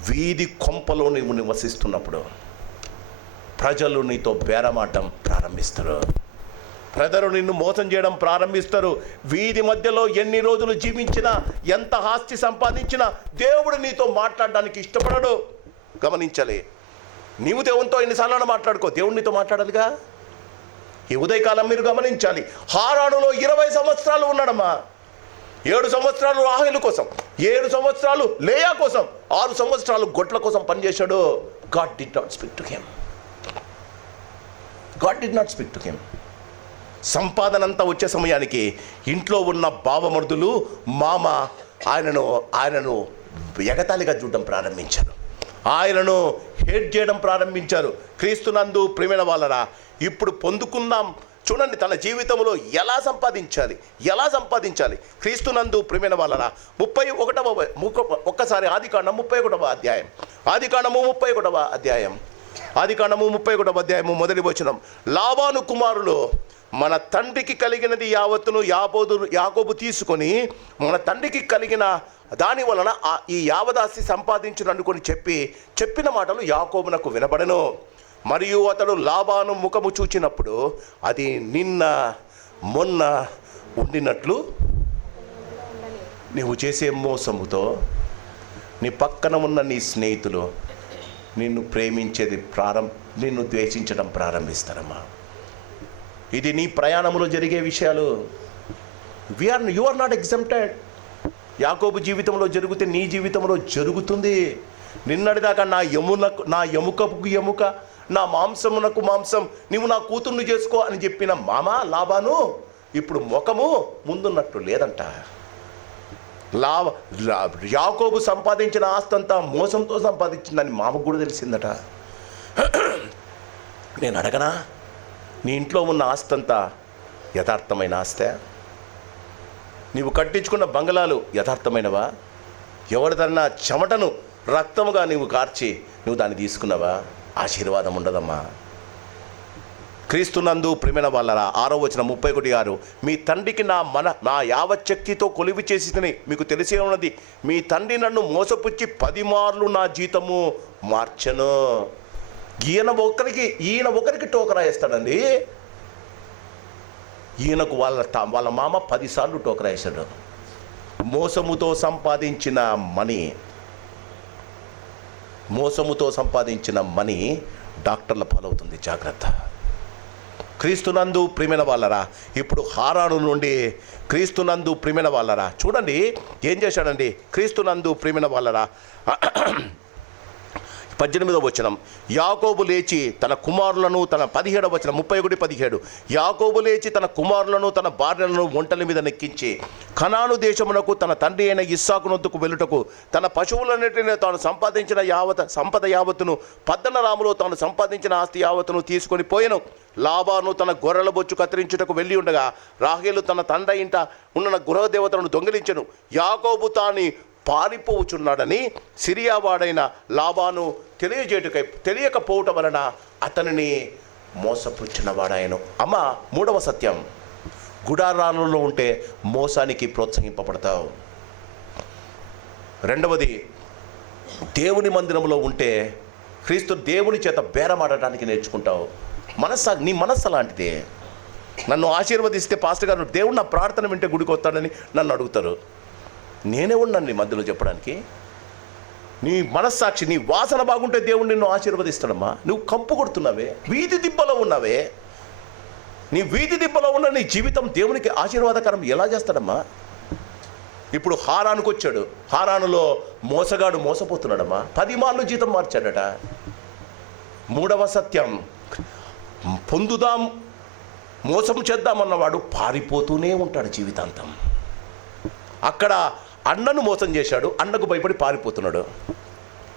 వీధి కొంపలో నువ్వు నివసిస్తున్నప్పుడు ప్రజలు నీతో బేరమాటం ప్రారంభిస్తారు. ప్రజలు నిన్ను మోసం చేయడం ప్రారంభిస్తారు. వీధి మధ్యలో ఎన్ని రోజులు జీవించినా, ఎంత ఆస్తి సంపాదించినా దేవుడు నీతో మాట్లాడడానికి ఇష్టపడడు. గమనించాలి. నీవు దేవునితో ఎన్నిసార్లు మాట్లాడుకో, దేవుడు నీతో మాట్లాడాలిగా. ఈ ఉదయకాలం మీరు గమనించాలి. హారానులో 20 సంవత్సరాలు ఉన్నాడమ్మా. 7 సంవత్సరాలు రాహేలు కోసం, 7 సంవత్సరాలు లేయా కోసం, 6 సంవత్సరాలు గొడ్ల కోసం పనిచేశాడు. God did not speak to him. సంపాదన అంతా వచ్చే సమయానికి ఇంట్లో ఉన్న బావమరుదులు, మామ ఆయనను ఎగతాళిగా చూడడం ప్రారంభించారు. ఆయనను హేట్ చేయడం ప్రారంభించారు. క్రీస్తునందు ప్రేమైన వాళ్ళరా, ఇప్పుడు పొందుకుందాం. చూడండి, తన జీవితంలో ఎలా సంపాదించాలి. క్రీస్తునందు ప్రేమైన వాళ్ళరా, 31 ఆదికాండం 31వ అధ్యాయం. ఆదికాండము 31వ అధ్యాయము మొదటి వచనం. లాబాను కుమారులు మన తండ్రికి కలిగినది యావత్తును యాకోబు తీసుకొని మన తండ్రికి కలిగిన దాని వలన ఈ యావదాస్తి సంపాదించును అనుకొని చెప్పిన మాటలు యాకోబునకు వినబడెను. మరియు అతడు లాబాను ముఖము చూచినప్పుడు అది నిన్న మొన్న ఉండినట్లు నీవు చేసే మోసముతో నీ పక్కన ఉన్న నీ స్నేహితులు నిన్ను ప్రేమించేది నిన్ను ద్వేషించడం ప్రారంభిస్తారమ్మా. ఇది నీ ప్రయాణంలో జరిగే విషయాలు. You are not exempted. యాకోబు జీవితంలో జరిగితే నీ జీవితంలో జరుగుతుంది. నిన్నటిదాకా నా ఎముకకు ఎముక, నా మాంసమునకు మాంసం, నీవు నా కూతుర్ని చేసుకో అని చెప్పిన మామ లాబాను ఇప్పుడు ముఖము ముందున్నట్టు లేదంట. యాకోబు సంపాదించిన ఆస్తంతా మోసంతో సంపాదించిందని మామకు కూడా తెలిసిందట. నేను అడగనా, నీ ఇంట్లో ఉన్న ఆస్తంతా యథార్థమైన ఆస్తే? నీవు కట్టించుకున్న బంగళాలు యథార్థమైనవా? ఎవరిదన్నా చెమటను రక్తముగా నీవు కార్చి నువ్వు దాన్ని తీసుకున్నావా? ఆశీర్వాదం ఉండదమ్మా. క్రీస్తునందు ప్రియమైన వాళ్ళరా, 6వ వచనం 31:6, మీ తండ్రికి నా యావచ్చక్తితో కొలివి చేసి మీకు తెలిసే ఉన్నది, మీ తండ్రి నన్ను మోసపుచ్చి 10 మార్లు నా జీతము మార్చను. ఈయన ఒకరికి టోకరా వేస్తాడండి. ఈయనకు వాళ్ళ మామ 10 సార్లు టోకరా వేశాడు. మోసముతో సంపాదించిన మనీ డాక్టర్ల పాలవుతుంది. జాగ్రత్త. క్రీస్తునందు ప్రియమైన వాళ్ళరా, ఇప్పుడు హారాను నుండి క్రీస్తునందు ప్రియమైన వాళ్ళరా చూడండి ఏం చేశాడండి. క్రీస్తునందు ప్రియమైన వాళ్ళరా 18వ వచనం, యాకోబు లేచి తన కుమారులను 17వ వచనం 31:17, యాకోబు లేచి తన కుమారులను తన భార్యలను ఒంటల మీద నెక్కించి కనాను దేశమునకు తన తండ్రి అయిన ఇస్సాకునొద్దకు వెళ్ళుటకు తన పశువులన్నిటిని తాను సంపాదించిన సంపద యావత్తును పద్దనరాములో తాను సంపాదించిన ఆస్తి యావత్తును తీసుకొని పోయెను. లాబాను తన గొర్రెల బొచ్చు కత్తిరించుటకు వెళ్ళి ఉండగా రాహేలు తన తండ్రి ఇంట ఉన్న గృహదేవతలను దొంగిలించెను. యాకోబు తాని పారిపోవచ్చున్నాడని సిరియావాడైన లాబాను తెలియకపోవటం వలన అతనిని మోసపుచ్చిన వాడాయను. అమ్మ, 3వ సత్యం, గుడారాలలో ఉంటే మోసానికి ప్రోత్సహింపబడతావు. 2వది, దేవుని మందిరంలో ఉంటే దేవుని చేత బేరమాడటానికి నేర్చుకుంటావు. నీ మనస్సు అలాంటిదే. నన్ను ఆశీర్వదిస్తే పాస్టర్ గారు దేవుడు నా ప్రార్థన వింటే గుడికి వస్తాడని నన్ను అడుగుతారు. నేనే ఉన్నాను నీ మధ్యలో చెప్పడానికి. నీ మనస్సాక్షి, నీ వాసన బాగుంటే దేవుడు నిన్ను ఆశీర్వదిస్తాడమ్మా. నువ్వు కంపు కొడుతున్నావే, వీధి దిబ్బలో ఉన్నావే. నీ వీధి దిబ్బలో ఉన్న నీ జీవితం దేవునికి ఆశీర్వాదకరం ఎలా చేస్తాడమ్మా? ఇప్పుడు హారానుకు వచ్చాడు. హారానులో మోసగాడు మోసపోతున్నాడమ్మా. 10 మార్లు జీతం మార్చాడట. 3వ సత్యం, పొందుదాం మోసం చేద్దామన్నవాడు పారిపోతూనే ఉంటాడు జీవితాంతం. అక్కడ అన్నను మోసం చేశాడు, అన్నకు భయపడి పారిపోతున్నాడు.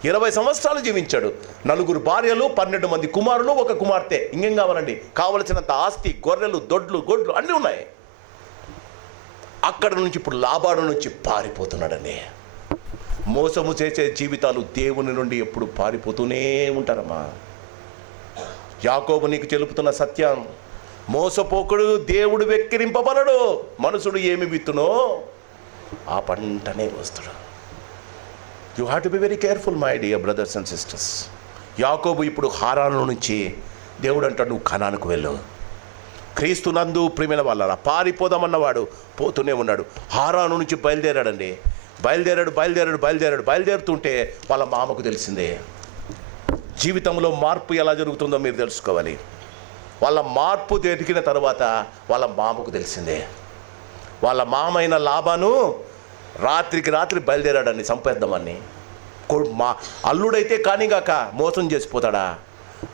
20 సంవత్సరాలు జీవించాడు. 4 భార్యలు, 12 మంది కుమారులు, 1 కుమార్తె. ఇంకేం కావాలండి? కావలసినంత ఆస్తి, గొర్రెలు, దొడ్లు, గొడ్లు అన్నీ ఉన్నాయి. అక్కడ నుంచి ఇప్పుడు లాబాను నుంచి పారిపోతున్నాడండి. మోసము చేసే జీవితాలు దేవుని నుండి ఎప్పుడు పారిపోతూనే ఉంటారమ్మా. యాకోబు నీకు తెలుపుతున్న సత్యం, మోసపోకుడు, దేవుడు వెక్కిరింపబలడు. మనుషుడు ఏమి విత్తునో ఆ పంటనే వస్తాడు. You have to be very careful my dear brothers and sisters. యాకోబు ఇప్పుడు హారాను నుంచి దేవుడు అంటాడు, నువ్వు కనానుకు వెళ్ళు. క్రీస్తునందు ప్రియమైన వాళ్ళరా, పారిపోదామన్నవాడు పోతూనే ఉన్నాడు. హారాను నుంచి బయలుదేరాడండి. బయలుదేరుతుంటే వాళ్ళ మామకు తెలిసిందే. జీవితంలో మార్పు ఎలా జరుగుతుందో మీరు తెలుసుకోవాలి. వాళ్ళ మార్పు ఎదిగిన తర్వాత వాళ్ళ మామకు తెలిసిందే. వాళ్ళ మామ అయిన లాబాను రాత్రికి రాత్రి బయలుదేరాడని చంపేద్దామని. మా అల్లుడైతే కానీగాక మోసం చేసిపోతాడా?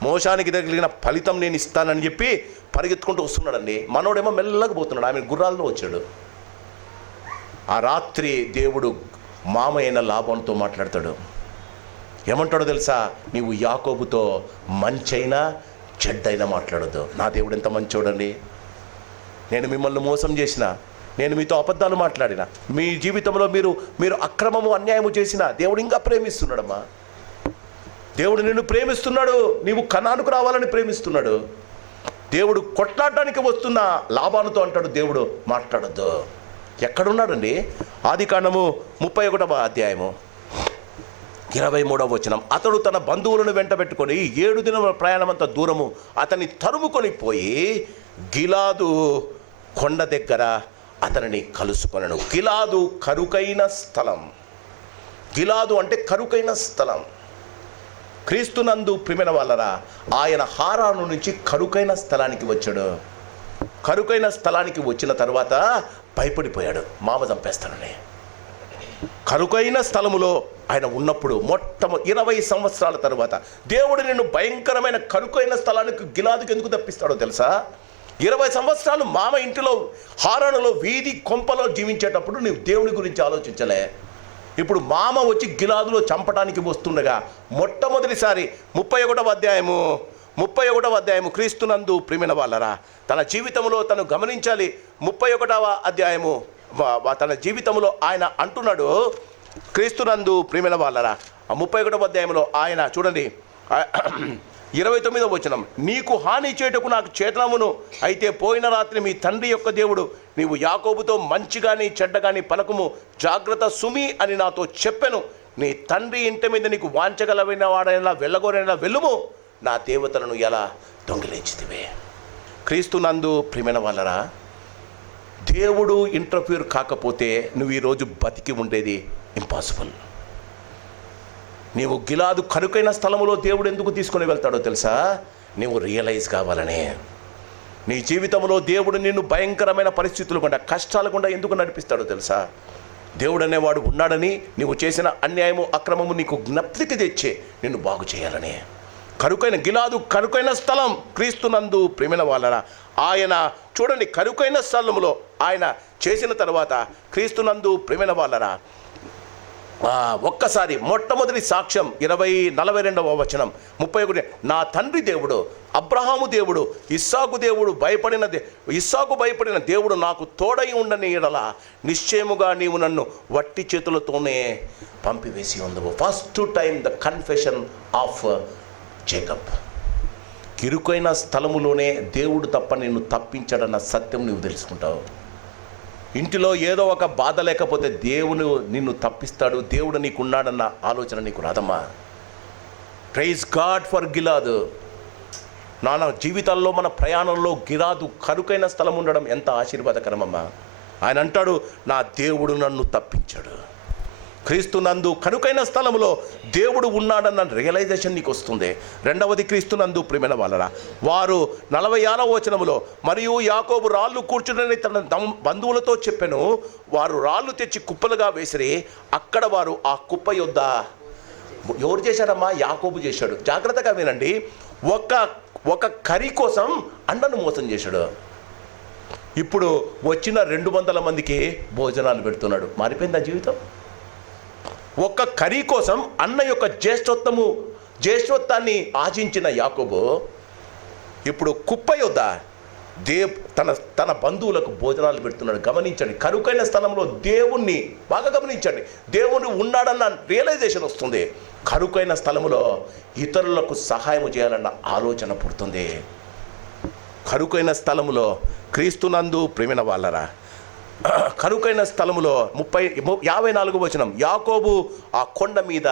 మోసానికి తగిలిన ఫలితం నేను ఇస్తానని చెప్పి పరిగెత్తుకుంటూ వస్తున్నాడండి. మనోడేమో మెల్లగా పోతున్నాడు. ఆమె గుర్రాల్లో వచ్చాడు. ఆ రాత్రి దేవుడు మామ అయిన లాబానుతో మాట్లాడతాడు. ఏమంటాడో తెలుసా? నీవు యాకోబుతో మంచైనా చెడ్డైనా మాట్లాడొద్దు. నా దేవుడు ఎంత మంచోడండి. నేను మిమ్మల్ని మోసం చేసిన, నేను మీతో అబద్ధాలు మాట్లాడిన, మీ జీవితంలో మీరు అక్రమము అన్యాయము చేసిన దేవుడు ఇంకా ప్రేమిస్తున్నాడమ్మా. దేవుడు నిన్ను ప్రేమిస్తున్నాడు. నీవు కనానుకు రావాలని ప్రేమిస్తున్నాడు. దేవుడు కొట్లాడడానికి వస్తున్న లాబానుతో అంటాడు, దేవుడు మాట్లాడొద్దు. ఎక్కడున్నాడండి? ఆదికాండము 31వ అధ్యాయము 23వ వచనం, అతడు తన బంధువులను వెంటబెట్టుకొని 7 దినముల ప్రయాణమంత దూరము అతన్ని తరుముకొని పోయి గిలాదు కొండ దగ్గర అతనిని కలుసుకొనెను. గిలాదు కరుకైన స్థలం. గిలాదు అంటే కరుకైన స్థలం. క్రీస్తునందు ప్రియమైన వాళ్ళరా, ఆయన హారాను నుంచి కరుకైన స్థలానికి వచ్చాడు. కరుకైన స్థలానికి వచ్చిన తర్వాత భయపడిపోయాడు, మామ చంపేస్తానని. కరుకైన స్థలములో ఆయన ఉన్నప్పుడు 20 సంవత్సరాల తర్వాత దేవుడు నిన్ను భయంకరమైన కరుకైన స్థలానికి గిలాదుకి ఎందుకు తప్పిస్తాడో తెలుసా? 20 సంవత్సరాలు మామ ఇంటిలో హారానులో వీధి కొంపలో జీవించేటప్పుడు నీవు దేవుని గురించి ఆలోచించలే. ఇప్పుడు మామ వచ్చి గిలాదులో చంపడానికి వస్తుండగా మొట్టమొదటిసారి 31వ అధ్యాయము క్రీస్తునందు ప్రియమైన వాళ్ళరా, తన జీవితంలో తను గమనించాలి. 31వ అధ్యాయము తన జీవితంలో ఆయన అంటున్నాడు, క్రీస్తునందు ప్రియమైన వాళ్ళరా, ఆ 31వ అధ్యాయంలో ఆయన చూడండి 29వ వచనం, నీకు హాని చేయుటకు నాకు చేతనమును, అయితే పోయిన రాత్రి మీ తండ్రి యొక్క దేవుడు నీవు యాకోబుతో మంచి కానీ చెడ్డ కానీ పలకము, జాగ్రత్త సుమి అని నాతో చెప్పెను. నీ తండ్రి ఇంటి మీద నీకు వాంచగలవైన వాడైనా వెళ్ళగోరైనా వెళ్ళుము, నా దేవతలను ఎలా దొంగిలించితివే. క్రీస్తునందు ప్రియమైన వాళ్ళరా, దేవుడు ఇంటర్ఫియర్ కాకపోతే నువ్వు ఈరోజు బతికి ఉండేది ఇంపాసిబుల్. నీవు గిలాదు కరుకైన స్థలంలో దేవుడు ఎందుకు తీసుకొని వెళ్తాడో తెలుసా? నీవు రియలైజ్ కావాలనే. నీ జీవితంలో దేవుడు నిన్ను భయంకరమైన పరిస్థితులు గుండా, కష్టాల గుండా ఎందుకు నడిపిస్తాడో తెలుసా? దేవుడు అనేవాడు ఉన్నాడని, నీవు చేసిన అన్యాయము అక్రమము నీకు జ్ఞప్తికి తెచ్చే నిన్ను బాగు చేయాలని. గిలాదు కరుకైన స్థలం. క్రీస్తునందు ప్రేమైన వాళ్ళరా, ఆయన చూడండి కరుకైన స్థలములో ఆయన చేసిన తర్వాత క్రీస్తునందు ప్రేమైన వాళ్ళరా, ఒక్కసారి మొట్టమొదటి సాక్ష్యం 42వ వచనం 31, నా తండ్రి దేవుడు అబ్రహాము దేవుడు ఇస్సాకు భయపడిన దేవుడు నాకు తోడై ఉండని ఎడల నిశ్చయముగా నీవు నన్ను వట్టి చేతులతోనే పంపివేసి ఉండవు. First time the confession of Jacob. కిరుకైన స్థలములోనే దేవుడు తప్ప నిన్ను తప్పించాడన్న సత్యం నువ్వు తెలుసుకుంటావు. ఇంటిలో ఏదో ఒక బాధ లేకపోతే దేవుడు నిన్ను తప్పిస్తాడు, దేవుడు నీకున్నాడన్న ఆలోచన నీకు రాదమ్మా. ప్రైజ్ గాడ్ ఫర్ గిలాదు. నాన్న జీవితాల్లో మన ప్రయాణంలో గిలాదు కరుకైన స్థలం ఉండడం ఎంత ఆశీర్వాదకరమమ్మా. ఆయన అంటాడు, నా దేవుడు నన్ను తప్పించాడు. క్రీస్తునందు కరుకైన స్థలంలో దేవుడు ఉన్నాడన్న రియలైజేషన్ నీకు వస్తుంది. రెండవది, క్రీస్తునందు ప్రియమైన వాళ్ళరా, వారు 46వ వచనములో, మరియు యాకోబు రాళ్ళు కూర్చుని తన బంధువులతో చెప్పెను, వారు రాళ్ళు తెచ్చి కుప్పలుగా వేసిరి. అక్కడ వారు ఆ కుప్ప యొద్ద, ఎవరు చేశాడమ్మా? యాకోబు చేశాడు. జాగ్రత్తగా వినండి, ఒక కర్రీ కోసం అన్నను మోసం చేశాడు. ఇప్పుడు వచ్చిన 200 మందికి భోజనాలు పెడుతున్నాడు. మారిపోయిందా జీవితం? ఒక్క కర్రీ కోసం అన్న యొక్క జ్యేష్ఠత్వాన్ని ఆశించిన యాకోబు ఇప్పుడు కుప్ప యొద్ద తన బంధువులకు భోజనాలు పెడుతున్నాడు. గమనించండి, కరుకైన స్థలంలో దేవుణ్ణి బాగా గమనించండి. దేవుడు ఉన్నాడన్న రియలైజేషన్ వస్తుంది. కరుకైన స్థలంలో ఇతరులకు సహాయం చేయాలన్న ఆలోచన పుడుతుంది. కరుకైన స్థలములో క్రీస్తునందు ప్రేమైన వాళ్ళరా, కరుకైన స్థలములో 54వ వచనం, యాకోబు ఆ కొండ మీద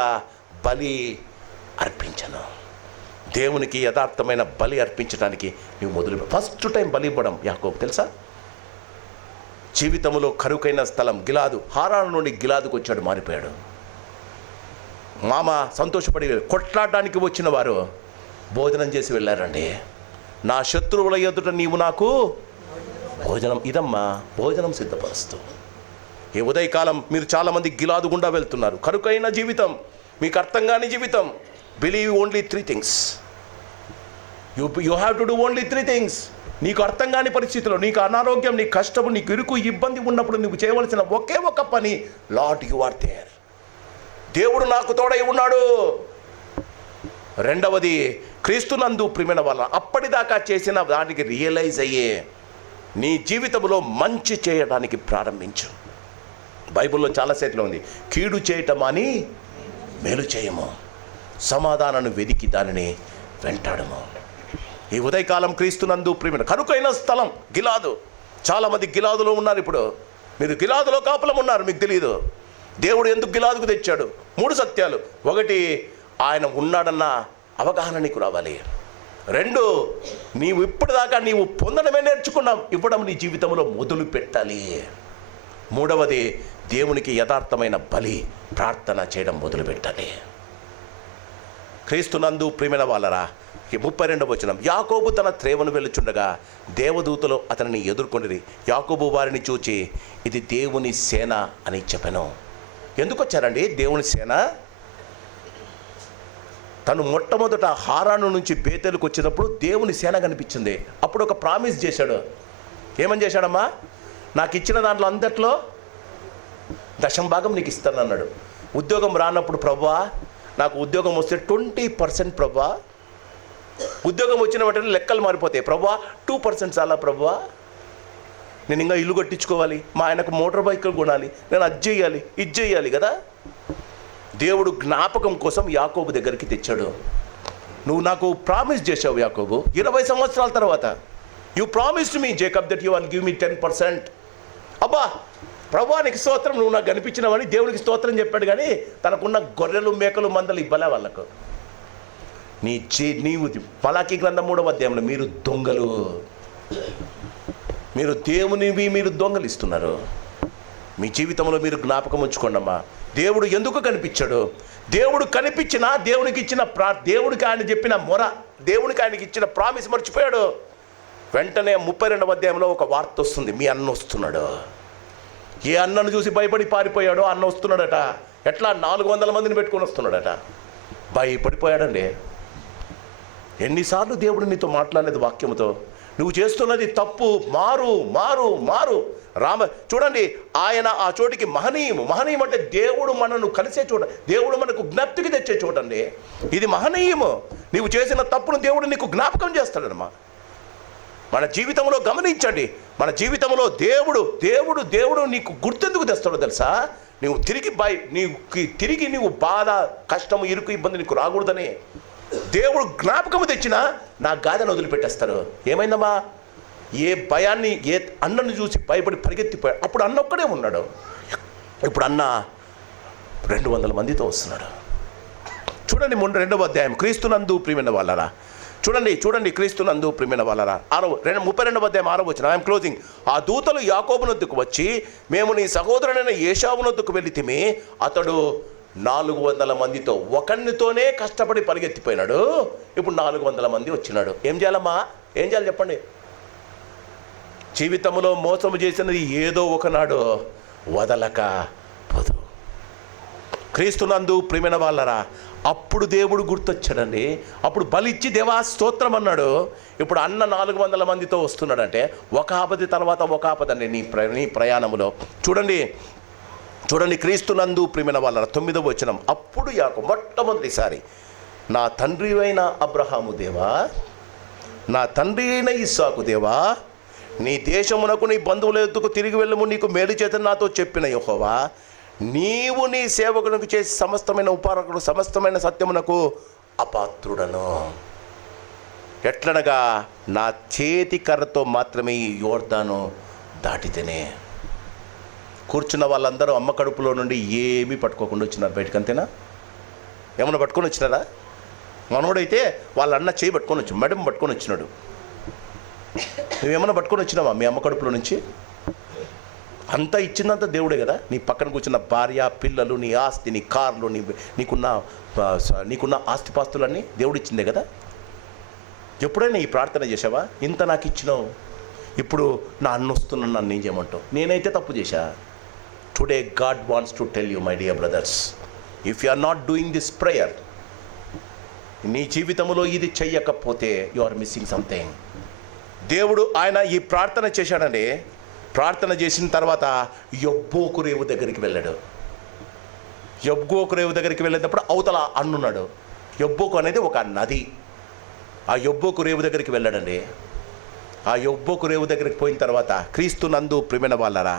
బలి అర్పించను. దేవునికి యథార్థమైన బలి అర్పించడానికి నువ్వు మొదలు ఫస్ట్ టైం బలి ఇవ్వడం యాకోబు తెలుసా? జీవితంలో కరుకైన స్థలం గిలాదు. హారాను నుండి గిలాదుకు వచ్చాడు, మారిపోయాడు. మామ సంతోషపడి కొట్లాడడానికి వచ్చిన వారు భోజనం చేసి వెళ్ళారండి. నా శత్రువుల ఎదుట నీవు నాకు భోజనం, ఇదమ్మా భోజనం సిద్ధపరుస్తూ. ఈ ఉదయకాలం మీరు చాలామంది గిలాదు గుండా వెళ్తున్నారు. కరుకైన జీవితం, మీకు అర్థం కాని జీవితం. Believe only 3 things. You have to do only 3 things. నీకు అర్థం కాని పరిస్థితుల్లో, నీకు అనారోగ్యం, నీకు కష్టము, నీకు ఇరుకు ఇబ్బంది ఉన్నప్పుడు నువ్వు చేయవలసిన ఒకే ఒక పని, లార్డ్ యు ఆర్ దేర్. దేవుడు నాకు తోడై ఉన్నాడు. రెండవది, క్రీస్తునందు ప్రియమైన వాళ్ళ అప్పటిదాకా చేసిన దానికి రియలైజ్ అయ్యే నీ జీవితంలో మంచి చేయడానికి ప్రారంభించు. బైబిల్లో చాలా సేట్లో ఉంది, కీడు చేయటం అని మేలు చేయము, సమాధానాన్ని వెదికి దానిని వెంటాడము. ఈ ఉదయకాలం క్రీస్తునందు ప్రియమైన కరుకైన స్థలం గిలాదు. చాలామంది గిలాదులో ఉన్నారు. ఇప్పుడు మీరు గిలాదులో కాపులం ఉన్నారు, మీకు తెలియదు. దేవుడు ఎందుకు గిలాదుకు తెచ్చాడు? 3 సత్యాలు. 1, ఆయన ఉన్నాడన్న అవగాహన నీకు రావాలి. 2, నీవు ఇప్పటిదాకా నీవు పొందడమే నేర్చుకున్నావు, ఇవ్వడం నీ జీవితంలో మొదలు పెట్టాలి. 3వది, దేవునికి యథార్థమైన బలి ప్రార్థన చేయడం మొదలు పెట్టాలి. క్రీస్తునందు ప్రియమైన వాళ్ళరా, 32వ వచనం, యాకోబు తన త్రేవను వెళ్ళుచుండగా దేవదూతలు అతనిని ఎదుర్కొండిరి. యాకోబు వారిని చూచి, ఇది దేవుని సేన అని చెప్పెను. ఎందుకు వచ్చారండి దేవుని సేన? తను మొట్టమొదట హారాను నుంచి బేతేలుకు వచ్చినప్పుడు దేవుని సేన కనిపించింది. అప్పుడు ఒక ప్రామిస్ చేశాడు. ఏమని చేశాడమ్మా? నాకు ఇచ్చిన దాంట్లో అందట్లో 10వ భాగం నీకు ఇస్తాను అన్నాడు. ఉద్యోగం రానప్పుడు, ప్రభువా నాకు ఉద్యోగం వస్తే 20% ప్రభువా, ఉద్యోగం వచ్చిన వెంటనే లెక్కలు మారిపోతాయి, ప్రభువా 2% చాలా ప్రభువా, నేను ఇంకా ఇల్లు కట్టించుకోవాలి, మా ఆయనకు మోటార్ బైకులు కొనాలి, నేను అది చేయాలి ఇది చేయాలి కదా. దేవుడు జ్ఞాపకం కోసం యాకోబు దగ్గరికి తెచ్చాడు. నువ్వు నాకు ప్రామిస్ చేశావు యాకోబు, 20 సంవత్సరాల తర్వాత, you promised me Jacob that you will give me 10%. అబ్బా ప్రభువా నీకు స్తోత్రం, నువ్వు నాకు కనిపించినవని దేవుడికి స్తోత్రం చెప్పాడు. కానీ తనకున్న గొర్రెలు మేకలు మందలు ఇవ్వలే వాళ్ళకు. నీవు మలాకీ గ్రంథం 3వ అధ్యాయంలో, మీరు దొంగలు, మీరు దేవునివి మీరు దొంగలిస్తున్నారు. మీ జీవితంలో మీరు జ్ఞాపకం ఉంచుకోండమ్మా. దేవుడు ఎందుకు కనిపించాడు? దేవుడు కనిపించినా దేవునికి ఇచ్చిన దేవుడికి ఆయన చెప్పిన మొర, దేవునికి ఆయనకి ఇచ్చిన ప్రామిస్ మర్చిపోయాడు. వెంటనే 32వ అధ్యాయంలో ఒక వార్త వస్తుంది, మీ అన్న వస్తున్నాడు. ఏ అన్నను చూసి భయపడి పారిపోయాడో అన్న వస్తున్నాడట. ఎట్లా? 400 మందిని పెట్టుకొని వస్తున్నాడట. భయపడిపోయాడండి. ఎన్నిసార్లు దేవుడు నీతో మాట్లాడలేదు వాక్యముతో? నువ్వు చేస్తున్నది తప్పు, మారు మారు మారు. చూడండి, ఆయన ఆ చోటికి మహనీయము. మహనీయం అంటే దేవుడు మనను కలిసే చోట, దేవుడు మనకు జ్ఞప్తికి తెచ్చే చోటండి. ఇది మహనీయము. నీవు చేసిన తప్పును దేవుడు నీకు జ్ఞాపకం చేస్తాడమ్మా. మన జీవితంలో గమనించండి, మన జీవితంలో దేవుడు నీకు గుర్తెందుకు తెస్తాడో తెలుసా? నువ్వు తిరిగి నీవు బాధ, కష్టము, ఇరుకు, ఇబ్బంది నీకు రాకూడదని దేవుడు జ్ఞాపకము తెచ్చినా నా గాథను వదిలిపెట్టేస్తారు. ఏమైందమ్మా? ఏ భయాన్ని, ఏ అన్నను చూసి భయపడి పరిగెత్తిపోయాడు. అప్పుడు అన్న ఒక్కడే ఉన్నాడు. ఇప్పుడు అన్న 200 మందితో వస్తున్నాడు. చూడండి 2వ అధ్యాయం, క్రీస్తునందు ప్రియమైన వాళ్ళరా. చూడండి క్రీస్తునందు ప్రియమైన వాళ్ళరా. 32వ అధ్యాయం 6వ వచనం. I'm closing. ఆ దూతలు యాకోబునొద్దకు వచ్చి, మేము నీ సహోదరుడైన ఏశావునొద్దకు వెళ్ళితిమి, అతడు 400 మందితో, ఒకరితోనే కష్టపడి పరిగెత్తిపోయినాడు. ఇప్పుడు 400 మంది వచ్చినాడు. ఏం చేయాలమ్మా? ఏం చేయాలి చెప్పండి? జీవితంలో మోసము చేసినది ఏదో ఒకనాడు వదలక పోదు. క్రీస్తునందు ప్రియమైన వాళ్ళరా, అప్పుడు దేవుడు గుర్తొచ్చాడండి. అప్పుడు బలిచ్చి దేవా స్తోత్రం అన్నాడు. ఇప్పుడు అన్న 400 మందితో వస్తున్నాడంటే ఒక ఆపద తర్వాత ఒక ఆపదండి నీ ప్రయాణంలో. చూడండి క్రీస్తునందు ప్రియమైన వాళ్ళ 9వ వచనం. అప్పుడు యాకోబు మొట్టమొదటిసారి, నా తండ్రి అయిన అబ్రహాము దేవా, నా తండ్రి అయిన ఇస్సాకు దేవా, నీ దేశమునకు నీ బంధువుల ఎద్దుకు తిరిగి వెళ్ళము, నీకు మేలు చేత నాతో చెప్పిన యెహోవా, నీవు నీ సేవకునికి చేసి సమస్తమైన ఉపారకుడు సమస్తమైన సత్యమునకు అపాత్రుడను. ఎట్లనగా నా చేతి కర్రతో మాత్రమే ఈ యోర్దాను దాటితేనే. కూర్చున్న వాళ్ళందరూ అమ్మ కడుపులో నుండి ఏమీ పట్టుకోకుండా వచ్చినారు బయటకు, అంతేనా? ఏమన్నా పట్టుకొని వచ్చినారా? మనోడైతే వాళ్ళ అన్న చేయి పట్టుకొని వచ్చి మెడమ పట్టుకొని వచ్చినాడు. నువ్వేమన్నా పట్టుకొని వచ్చినావా మీ అమ్మ కడుపులో నుంచి? అంతా ఇచ్చిందంతా దేవుడే కదా. నీ పక్కన కూర్చున్న భార్య, పిల్లలు, నీ ఆస్తి, నీ కార్లు, నీకున్న ఆస్తిపాస్తులన్నీ దేవుడు ఇచ్చిందే కదా. ఎప్పుడైనా ఈ ప్రార్థన చేసావా? ఇంత నాకు ఇచ్చినావు, ఇప్పుడు నా అన్న వస్తున్నాను, నన్ను ఏం చేయమంటావు? నేనైతే తప్పు చేశా. Today God wants to tell you my dear brothers, if you are not doing this prayer, నీ జీవితంలో ఇది చెయ్యకపోతే యు ఆర్ మిస్సింగ్ సంథింగ్. దేవుడు ఆయన ఈ ప్రార్థన చేశాడండి. ప్రార్థన చేసిన తర్వాత యబ్బోకు రేవు దగ్గరికి వెళ్ళాడు. యబ్బోకు రేవు దగ్గరికి వెళ్ళేటప్పుడు అవతల అన్నున్నాడు. యబ్బోకు అనేది ఒక నది. ఆ యబ్బోకు రేవు దగ్గరికి వెళ్ళాడండి. ఆ యబ్బోకు రేవు దగ్గరికి పోయిన తర్వాత, క్రీస్తునందు ప్రియమైన వాళ్ళరా,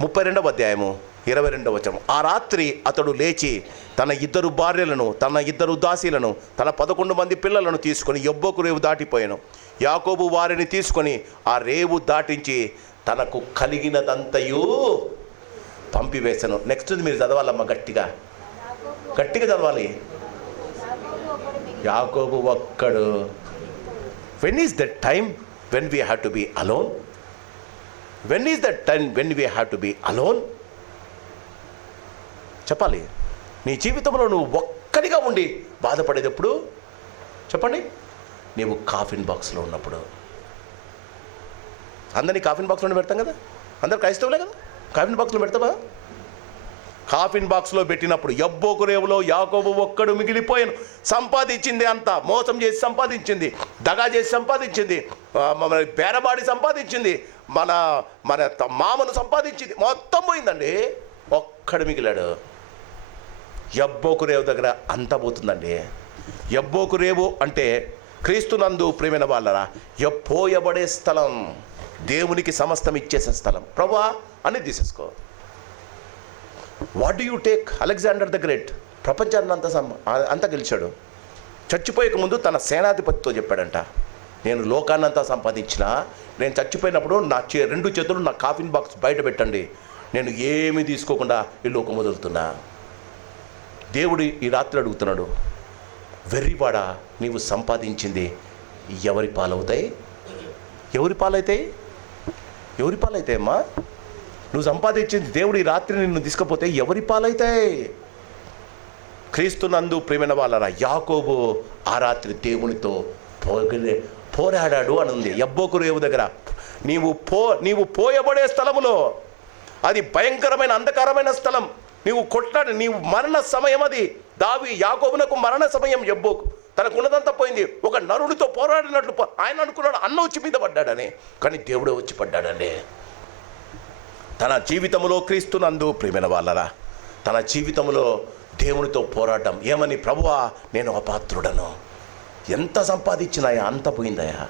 32వ అధ్యాయము 22వ వచనం. ఆ రాత్రి అతడు లేచి తన 2 భార్యలను, తన 2 దాసీలను, తన 11 మంది పిల్లలను తీసుకొని యబ్బోకు రేవు దాటిపోయాను. యాకోబు వారిని తీసుకొని ఆ రేవు దాటించి తనకు కలిగినదంతయు పంపివేశాను. నెక్స్ట్ మీరు చదవాలమ్మా, గట్టిగా చదవాలి. యాకోబు ఒక్కడు. When is that time when we have to be alone? When is that time when we have to be alone? చెప్పాలి. నీ జీవితంలో నువ్వు ఒక్కడిగా ఉండి బాధపడేది ఎప్పుడు చెప్పండి? నీవు కాఫిన్ బాక్స్లో ఉన్నప్పుడు. అందరినీ కాఫిన్ బాక్స్లో పెడతాం కదా, అందరు క్రైస్తవులే కదా, కాఫిన్ బాక్స్లో పెడతావా? కాఫిన్ బాక్స్లో పెట్టినప్పుడు యబ్బోకు రేవులో యాకోబు ఒక్కడు మిగిలిపోయాను. సంపాదించింది అంతా మోసం చేసి సంపాదించింది, దగా చేసి సంపాదించింది, బేరబాడి సంపాదించింది, మన మన మామను సంపాదించింది, మొత్తం పోయిందండి. ఒక్కడు మిగిలాడు. యబ్బోకు రేవు దగ్గర అంతా పోతుందండి. యబ్బోకు రేవు అంటే క్రీస్తునందు ప్రియమైన వాళ్ళరా పోయబడే స్థలం, దేవునికి సమస్తం ఇచ్చేసే స్థలం. ప్రభువా అని తీసేసుకో. What do you take? Alexander the Great ప్రపంచాన్ని అంతా గెలిచాడు. చచ్చిపోయక ముందు తన సేనాధిపతితో చెప్పాడంట, నేను లోకాన్నంతా సంపాదించిన, నేను చచ్చిపోయినప్పుడు నా 2 చేతులు నా కాఫిన్ బాక్స్ బయట పెట్టండి, నేను ఏమీ తీసుకోకుండా ఈ లోకం వదులుతున్నా. దేవుడు ఈ రాత్రి అడుగుతున్నాడు, వెర్రివాడా, నీవు సంపాదించింది ఎవరి పాలవుతాయి? ఎవరి పాలవుతాయి? ఎవరి పాలవుతాయి అమ్మా? నువ్వు సంపాదించింది దేవుడు ఈ రాత్రి నిన్ను తీసుకపోతే ఎవరి పాలవుతాయి? క్రీస్తునందు ప్రియమైన వాళ్ళరా యాకోబు ఆ రాత్రి దేవునితో పోరాడాడు అని ఉంది. యబ్బోకు రేవు దగ్గర నీవు పోయబడే స్థలములో, అది భయంకరమైన అంధకారమైన స్థలం, నీవు కొట్లాడి, నీవు మరణ సమయం. అది యాకోబునకు మరణ సమయం. యబ్బోకు తనకున్నదంతా పోయింది. ఒక నరుడితో పోరాడినట్లు ఆయన అనుకున్నాడు అన్న వచ్చి మీద పడ్డాడని, కానీ దేవుడే వచ్చి పడ్డాడండి. తన జీవితంలో క్రీస్తునందు ప్రియమైన వాళ్ళరా తన జీవితంలో దేవునితో పోరాటం. ఏమని? ప్రభువా నేను అపాత్రుడను, ఎంత సంపాదించినాయా అంత పోయిందయా.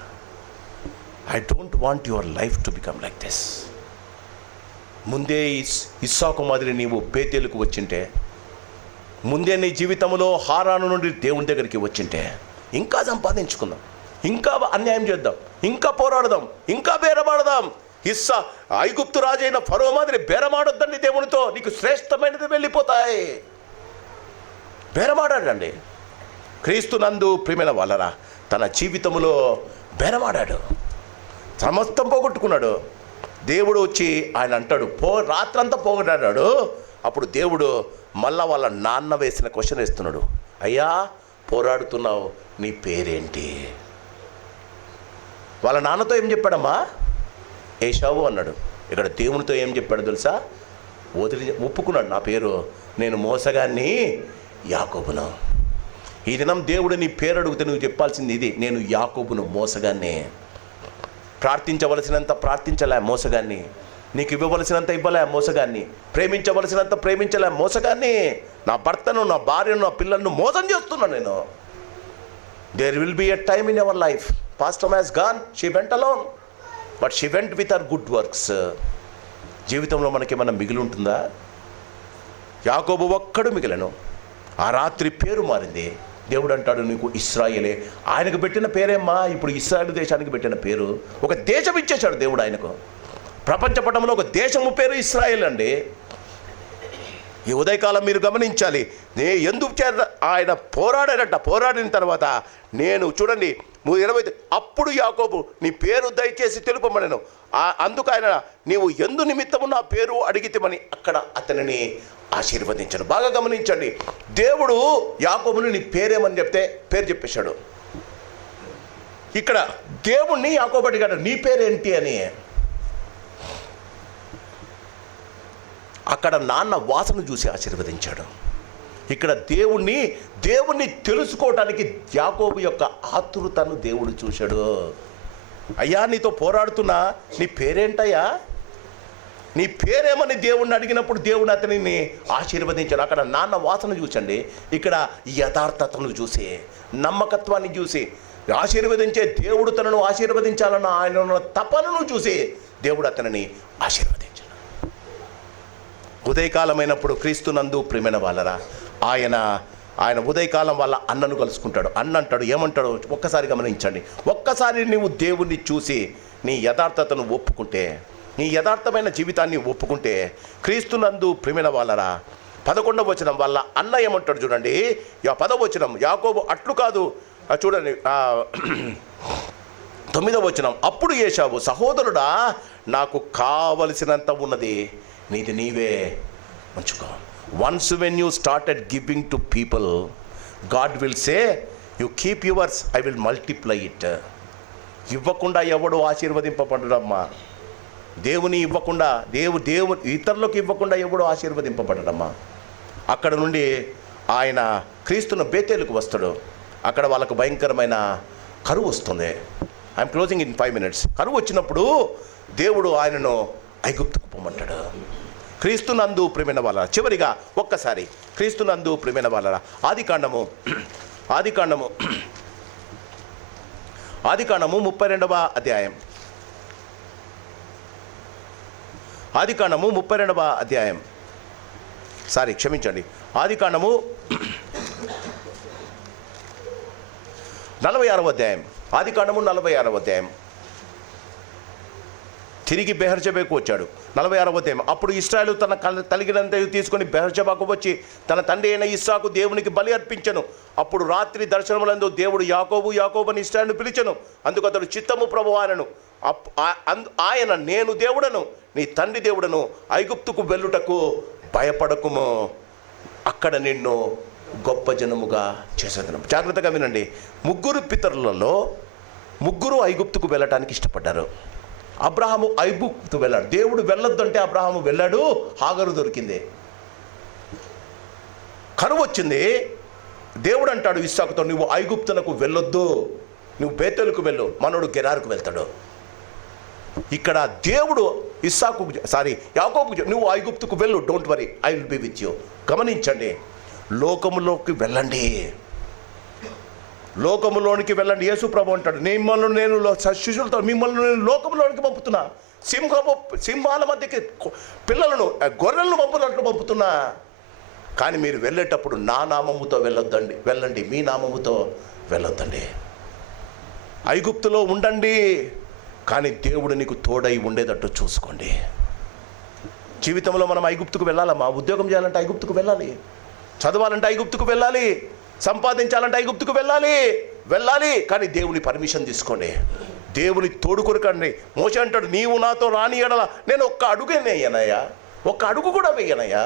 I don't want your life to become like this. ముందే ఇస్సాకు మాదిరి నీవు బేతేలుకు వచ్చింటే, ముందే నీ జీవితంలో హారాను నుండి దేవుని దగ్గరికి వచ్చింటే, ఇంకా సంపాదించుకుందాం, ఇంకా అన్యాయం చేద్దాం, ఇంకా పోరాడదాం, ఇంకా బేరమాడదాం. ఐగుప్తు రాజైన ఫరో మాదిరి బేరమాడొద్దండి దేవునితో, నీకు శ్రేష్టమైనది వెళ్ళిపోతాయి. బేరమాడాడండి. క్రీస్తునందు ప్రియమైన వాళ్ళరా తన జీవితంలో బేరమాడాడు, సమస్తం పోగొట్టుకున్నాడు. దేవుడు వచ్చి ఆయన అంటాడు, రాత్రంతా పోగొట్టాడు. అప్పుడు దేవుడు మళ్ళా వాళ్ళ నాన్న వేసిన క్వశ్చన్ వేస్తున్నాడు, అయ్యా పోరాడుతున్నావు, నీ పేరేంటి? వాళ్ళ నాన్నతో ఏం చెప్పాడమ్మా? ఏశావు అన్నాడు. ఇక్కడ దేవునితో ఏం చెప్పాడు తెలుసా? ఒప్పుకున్నాడు, నా పేరు నేను మోసగాన్ని యాకోబును. ఈ దినం దేవుడు నీ పేరు అడిగితే నువ్వు చెప్పాల్సింది ఇది, నేను యాకోబును మోసగాన్ని. ప్రార్థించవలసినంత ప్రార్థించలే మోసగాన్ని, నీకు ఇవ్వవలసినంత ఇవ్వలే మోసగాన్ని, ప్రేమించవలసినంత ప్రేమించలే మోసగాన్ని, నా భర్తను, నా భార్యను, నా పిల్లలను మోసం చేస్తున్నాను నేను. There will be a time in our life. Pastor has gone, she went alone, but she went with her good works. జీవితంలో మనకేమన్నా మిగిలి ఉంటుందా? యాకోబు ఒక్కడు మిగిలను. ఆ రాత్రి పేరు మారింది. దేవుడు అంటాడు, నీకు ఇశ్రాయేలే. ఆయనకు పెట్టిన పేరేమ్మా ఇప్పుడు ఇశ్రాయేలు దేశానికి పెట్టిన పేరు. ఒక దేశం ఇచ్చేశాడు దేవుడు ఆయనకు. ప్రపంచ పటంలో ఒక దేశము పేరు ఇశ్రాయేల్ అండి. ఈ ఉదయకాలం మీరు గమనించాలి, ఎందుకు ఆయన పోరాడారట. పోరాడిన తర్వాత నేను చూడండి 20 అప్పుడు యాకోబు నీ పేరు దయచేసి తెలుపమనెను. అందుకు ఆయన నీవు ఎందు నిమిత్తము నా పేరు అడిగితేమని అక్కడ అతనిని ఆశీర్వదించను. బాగా గమనించండి, దేవుడు యాకోబుని నీ పేరేమని చెప్తే పేరు చెప్పేశాడు. ఇక్కడ దేవుణ్ణి యాకోబు అడిగాడు, నీ పేరేంటి అని. అక్కడ నాన్న వాసన చూసి ఆశీర్వదించాడు. ఇక్కడ దేవుణ్ణి తెలుసుకోవటానికి యాకోబు యొక్క ఆతురతను దేవుడు చూశాడు. అయ్యా నీతో పోరాడుతున్నా, నీ పేరేంటయ్యా, నీ పేరేమని దేవుణ్ణి అడిగినప్పుడు దేవుడు అతనిని ఆశీర్వదించాడు. అక్కడ నాన్న వాసన చూసండి, ఇక్కడ యథార్థతను చూసి, నమ్మకత్వాన్ని చూసి, ఆశీర్వదించే దేవుడు తనను ఆశీర్వదించాలన్న ఆయన తపనను చూసి దేవుడు అతనిని ఆశీర్వదించాడు. ఉదయకాలమైనప్పుడు క్రీస్తునందు ప్రియమైన వాళ్ళరా ఆయన ఉదయకాలం వాళ్ళ అన్నను కలుసుకుంటాడు. అన్న అంటాడు, ఏమంటాడు ఒక్కసారి గమనించండి. ఒక్కసారి నువ్వు దేవుణ్ణి చూసి నీ యథార్థతను ఒప్పుకుంటే నీ యథార్థమైన జీవితాన్ని ఒప్పుకుంటే, క్రీస్తునందు ప్రియమైన వాళ్ళరా, 11వ వచనం వాళ్ళ అన్న ఏమంటాడు చూడండి. 10వ వచనం యాకోబు అట్లు కాదు, చూడండి 9వ వచనం, అప్పుడు ఏశావు, సహోదరుడా నాకు కావలసినంత ఉన్నది, నీది నీవే ఉంచుకో. Once when you started giving to people, God will say you keep yours, I will multiply it. ఇవ్వకుండా ఎవడు ఆశీర్వదింపబడమ్మా. దేవుని ఇవ్వకుండా, దేవుడు ఇతరులకు ఇవ్వకుండా ఎవడు ఆశీర్వదింపబడమ్మా. అక్కడ నుండి ఆయన క్రీస్తును బేతేలుకు వస్తాడు. అక్కడ వాళ్ళకు భయంకరమైన కరువు వస్తుంది. I'm closing in 5 minutes. కరువు వచ్చినప్పుడు దేవుడు ఆయనను ఐగుప్తుకు పోమంటాడు. క్రీస్తునందు ప్రియమైన వాళ్ళ, చివరిగా ఒక్కసారి క్రీస్తునందు ప్రియమైన వాళ్ళ, ఆదికాండము 32వ అధ్యాయం. ఆదికాండము 32వ అధ్యాయం, క్షమించండి, ఆదికాండము 46వ అధ్యాయం. ఆదికాండము 46వ అధ్యాయం. తిరిగి బెహర్షెబాకు వచ్చాడు. 46వ అధ్యాయం. అప్పుడు ఇశ్రాయేలు తన తలిగినంత తీసుకొని బెహర్షెబాకు వచ్చి తన తండ్రి అయిన ఇస్సాకు దేవునికి బలి అర్పించెను. అప్పుడు రాత్రి దర్శనములందు దేవుడు యాకోబు యాకోబు అని ఇశ్రాయేలును పిలిచెను. అందుకు అతడు చిత్తము ప్రభువా అనెను. ఆయన నేను దేవుడను, నీ తండ్రి దేవుడను, ఐగుప్తుకు వెళ్ళుటకు భయపడకుము, అక్కడ నిన్ను గొప్ప జనముగా చేసేదను. జాగ్రత్తగా వినండి. 3 పితరులలో 3 ఐగుప్తుకు వెళ్ళటానికి ఇష్టపడ్డారు. అబ్రహాము ఐగుప్తు వెళ్ళాడు. దేవుడు వెళ్ళొద్దు అంటే అబ్రహాము వెళ్ళాడు. హాగరు దొరికింది. కరువు వచ్చింది. దేవుడు అంటాడు ఇస్సాకుతో, నువ్వు ఐగుప్తునకు వెళ్ళొద్దు, నువ్వు బేతేలుకు వెళ్ళు, మనోడు గెరారుకు వెళ్తాడు. ఇక్కడ దేవుడు యాకోబుకు, నువ్వు ఐగుప్తుకు వెళ్ళు, don't worry, I will be with you. గమనించండి, లోకములోకి వెళ్ళండి, లోకములోనికి వెళ్ళండి. యేసు ప్రభు అంటాడు, నేను శిష్యులతో మిమ్మల్ని నేను లోకములోనికి పంపుతున్నా, సింహాల మధ్యకి పిల్లలను, గొర్రెలను పంపుతున్నా. కానీ మీరు వెళ్ళేటప్పుడు నా నామముతో వెళ్ళండి, మీ నామముతో వెళ్ళొద్దండి. ఐగుప్తులో ఉండండి, కానీ దేవుడు నీకు తోడై ఉండేటట్టు చూసుకోండి. జీవితంలో మనం ఐగుప్తుకు వెళ్ళాలమ్మా. ఉద్యోగం చేయాలంటే ఐగుప్తుకు వెళ్ళాలి, చదవాలంటే ఐగుప్తుకు వెళ్ళాలి, సంపాదించాలంటే ఐగుప్తుకు వెళ్ళాలి. కానీ దేవుని పర్మిషన్ తీసుకోండి, దేవుని తోడు కొరకండి. మోషే అంటాడు, నీవు నాతో రాని ఎడల నేను ఒక్క అడుగు కూడా వేయనయ్యా.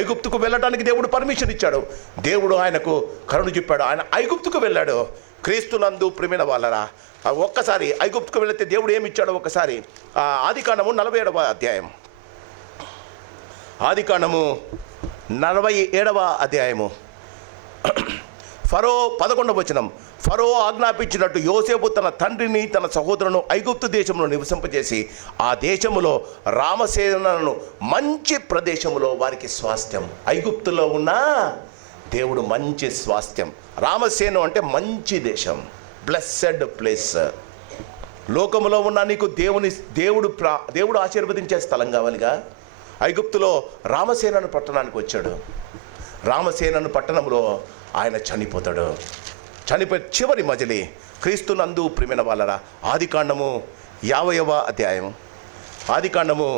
ఐగుప్తుకు వెళ్ళడానికి దేవుడు పర్మిషన్ ఇచ్చాడు. దేవుడు ఆయనకు కరుణ చెప్పాడు. ఆయన ఐగుప్తుకు వెళ్ళాడు. క్రీస్తునందు ప్రియమైన వాళ్ళరా, ఒక్కసారి ఐగుప్తుకు వెళితే దేవుడు ఏమి ఇచ్చాడో ఒక్కసారి ఆదికాండము 47వ అధ్యాయం. ఆదికాండము 47వ అధ్యాయము. ఫరో 11వ వచనం. ఫరో ఆజ్ఞాపించినట్టు యోసేపు తన తండ్రిని తన సహోదరులను ఐగుప్తు దేశంలో నివసింపజేసి ఆ దేశములో రామసేనను మంచి ప్రదేశములో వారికి స్వాస్థ్యం. ఐగుప్తులో ఉన్న దేవుడు మంచి స్వాస్థ్యం. రామసేన అంటే మంచి దేశం, బ్లెస్సెడ్ ప్లేస్. లోకములో ఉన్న నీకు దేవుడు ఆశీర్వదించే స్థలం కావాలిగా. ఐగుప్తులో రామసేనను పట్టణానికి వచ్చాడు. రామసేనను పట్టణంలో ఆయన చనిపోతాడు. చనిపోయి చివరి మజిలి క్రీస్తునందు ప్రియమైన వాళ్ళరా, ఆదికాండము 50వ అధ్యాయం. ఆదికాండము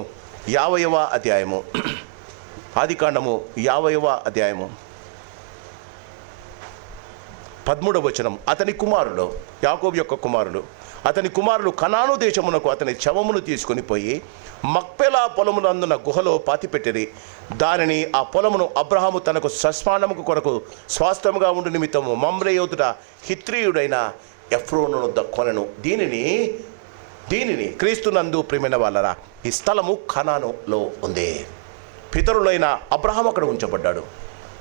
50వ అధ్యాయము. ఆదికాండము 50వ అధ్యాయము 13వ వచనం. అతని కుమారుడు, యాకోబు యొక్క కుమారుడు, అతని కుమారులు కనాను దేశమునకు అతని శవమును తీసుకొని పోయి మక్పెలా పొలమునందున గుహలో పాతిపెట్టిరి. దానిని ఆ పొలమును అబ్రహాము తనకు సస్మానముకు కొరకు స్వాస్థ్యముగా ఉండు నిమిత్తము మమ్రే యోధుడ హిత్రీయుడైన ఎఫ్రోను వద్ద కొనెను. దీనిని క్రీస్తునందు ప్రియమైన వాళ్ళరా, ఈ స్థలము కనానులో ఉంది. పితరులైన అబ్రహాము అక్కడ ఉంచబడ్డాడు,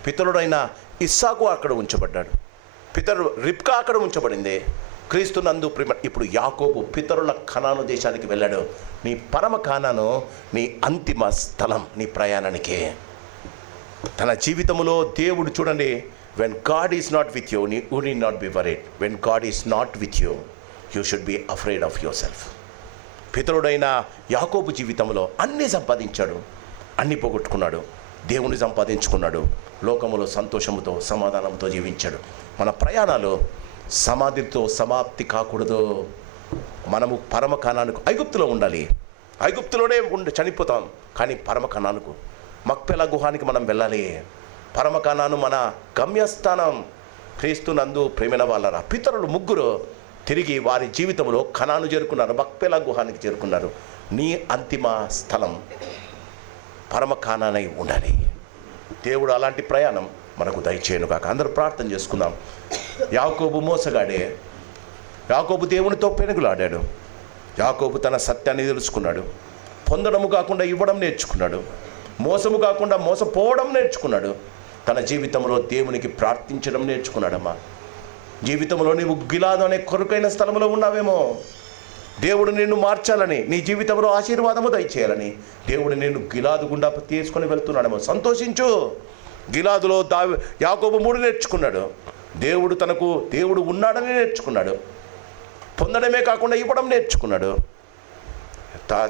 పితరుడైన ఇస్సాకు అక్కడ ఉంచబడ్డాడు, రిబ్కా అక్కడ ఉంచబడింది. క్రీస్తునందు ఇప్పుడు యాకోబు పితరుల కనాను దేశానికి వెళ్ళాడు. నీ పరమ కానాను నీ అంతిమ స్థలం, నీ ప్రయాణానికి. తన జీవితంలో దేవుడు చూడండి, when God is not with you, you need not be worried. When God is not with you, you should be afraid of yourself. పితరుడైన యాకోబు జీవితంలో అన్నీ సంపాదించాడు, అన్నీ పోగొట్టుకున్నాడు, దేవుని సంపాదించుకున్నాడు, లోకములో సంతోషముతో సమాధానంతో జీవించాడు. మన ప్రయాణాలు సమాధితో సమాప్తి కాకూడదు. మనము పరమ కానానికి ఐగుప్తులో ఉండాలి. ఐగుప్తులోనే చనిపోతాం. కానీ పరమ కనానుకు, మక్పెలా గుహానికి మనం వెళ్ళాలి. పరమ కనాను మన గమ్యస్థానం. క్రీస్తు నందు ప్రేమైన వాళ్ళరా, పితరులు ముగ్గురు తిరిగి వారి జీవితంలో కనాను చేరుకున్నారు, మక్పెలా గుహానికి చేరుకున్నారు. నీ అంతిమ స్థలం పరమ కానానై ఉండాలి. దేవుడు అలాంటి ప్రయాణం మనకు దయచేయను కాక. అందరూ ప్రార్థన చేసుకుందాం. యాకోబు మోసగాడే. యాకోబు దేవునితో పెనుగులాడాడు. యాకోబు తన సత్యాన్ని తెలుసుకున్నాడు. పొందడము కాకుండా ఇవ్వడం నేర్చుకున్నాడు. మోసము కాకుండా మోసపోవడం నేర్చుకున్నాడు. తన జీవితంలో దేవునికి ప్రార్థించడం నేర్చుకున్నాడమ్మా. జీవితంలో నీవు గిలాదు అనే కొరకైన స్థలంలో ఉన్నావేమో. దేవుడు నిన్ను మార్చాలని, నీ జీవితంలో ఆశీర్వాదము దయచేయాలని దేవుడు నిన్ను గిలాదు గుండా తీసుకొని వెళ్తున్నాడేమో. సంతోషించు. గిలాదులో యాకోబు 3 నేర్చుకున్నాడు. దేవుడు ఉన్నాడని నేర్చుకున్నాడు. పొందడమే కాకుండా ఇవ్వడం నేర్చుకున్నాడు.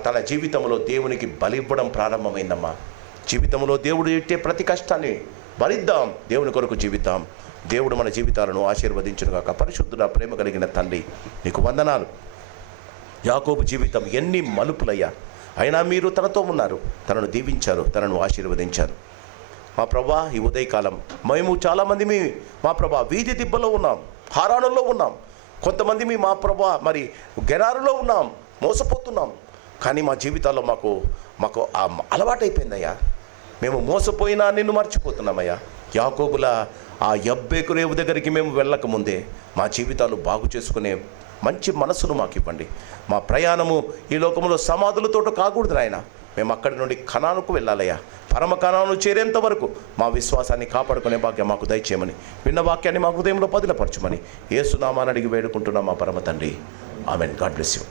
తన జీవితంలో దేవునికి బలి ఇవ్వడం ప్రారంభమైందమ్మా. జీవితంలో దేవుడు ఇచ్చే ప్రతి కష్టాన్ని భరిద్దాం, దేవుని కొరకు జీవితాం. దేవుడు మన జీవితాలను ఆశీర్వదించును గాక. పరిశుద్ధుడ, ప్రేమ కలిగిన తండ్రి, నీకు వందనాలు. యాకోబు జీవితం ఎన్ని మలుపులయ్యా, అయినా మీరు తనతో ఉన్నారు, తనను దీవించారు, తనను ఆశీర్వదించారు. మా ప్రభా, ఈ ఉదయకాలం మేము చాలామంది మా ప్రభా వీధి దిబ్బలో ఉన్నాం, హారానుల్లో ఉన్నాం. కొంతమంది మా ప్రభా మరి గెరారులో ఉన్నాం, మోసపోతున్నాం. కానీ మా జీవితాల్లో మాకు అలవాటైపోయిందయ్యా. మేము మోసపోయినా నిన్ను మర్చిపోతున్నామయ్యా. యాకోబుల ఆ యబ్బేకు రేవు దగ్గరికి మేము వెళ్ళకముందే మా జీవితాలు బాగు చేసుకునే మంచి మనసును మాకు ఇవ్వండి. మా ప్రయాణము ఈ లోకంలో సమాధులతో కాకూడదు నాయన. మేము అక్కడి నుండి కనానుకు వెళ్ళాలయ్యా. పరమ కనాను చేరేంత వరకు మా విశ్వాసాన్ని కాపాడుకునే భాగ్యం మాకు దయచేయమని, విన్న వాక్యాన్ని మా హృదయంలో పదిలపరచమని యేసు నామాన్ని అడిగి వేడుకుంటున్నాం మా పరమ తండ్రి. ఆమెన్. God bless you.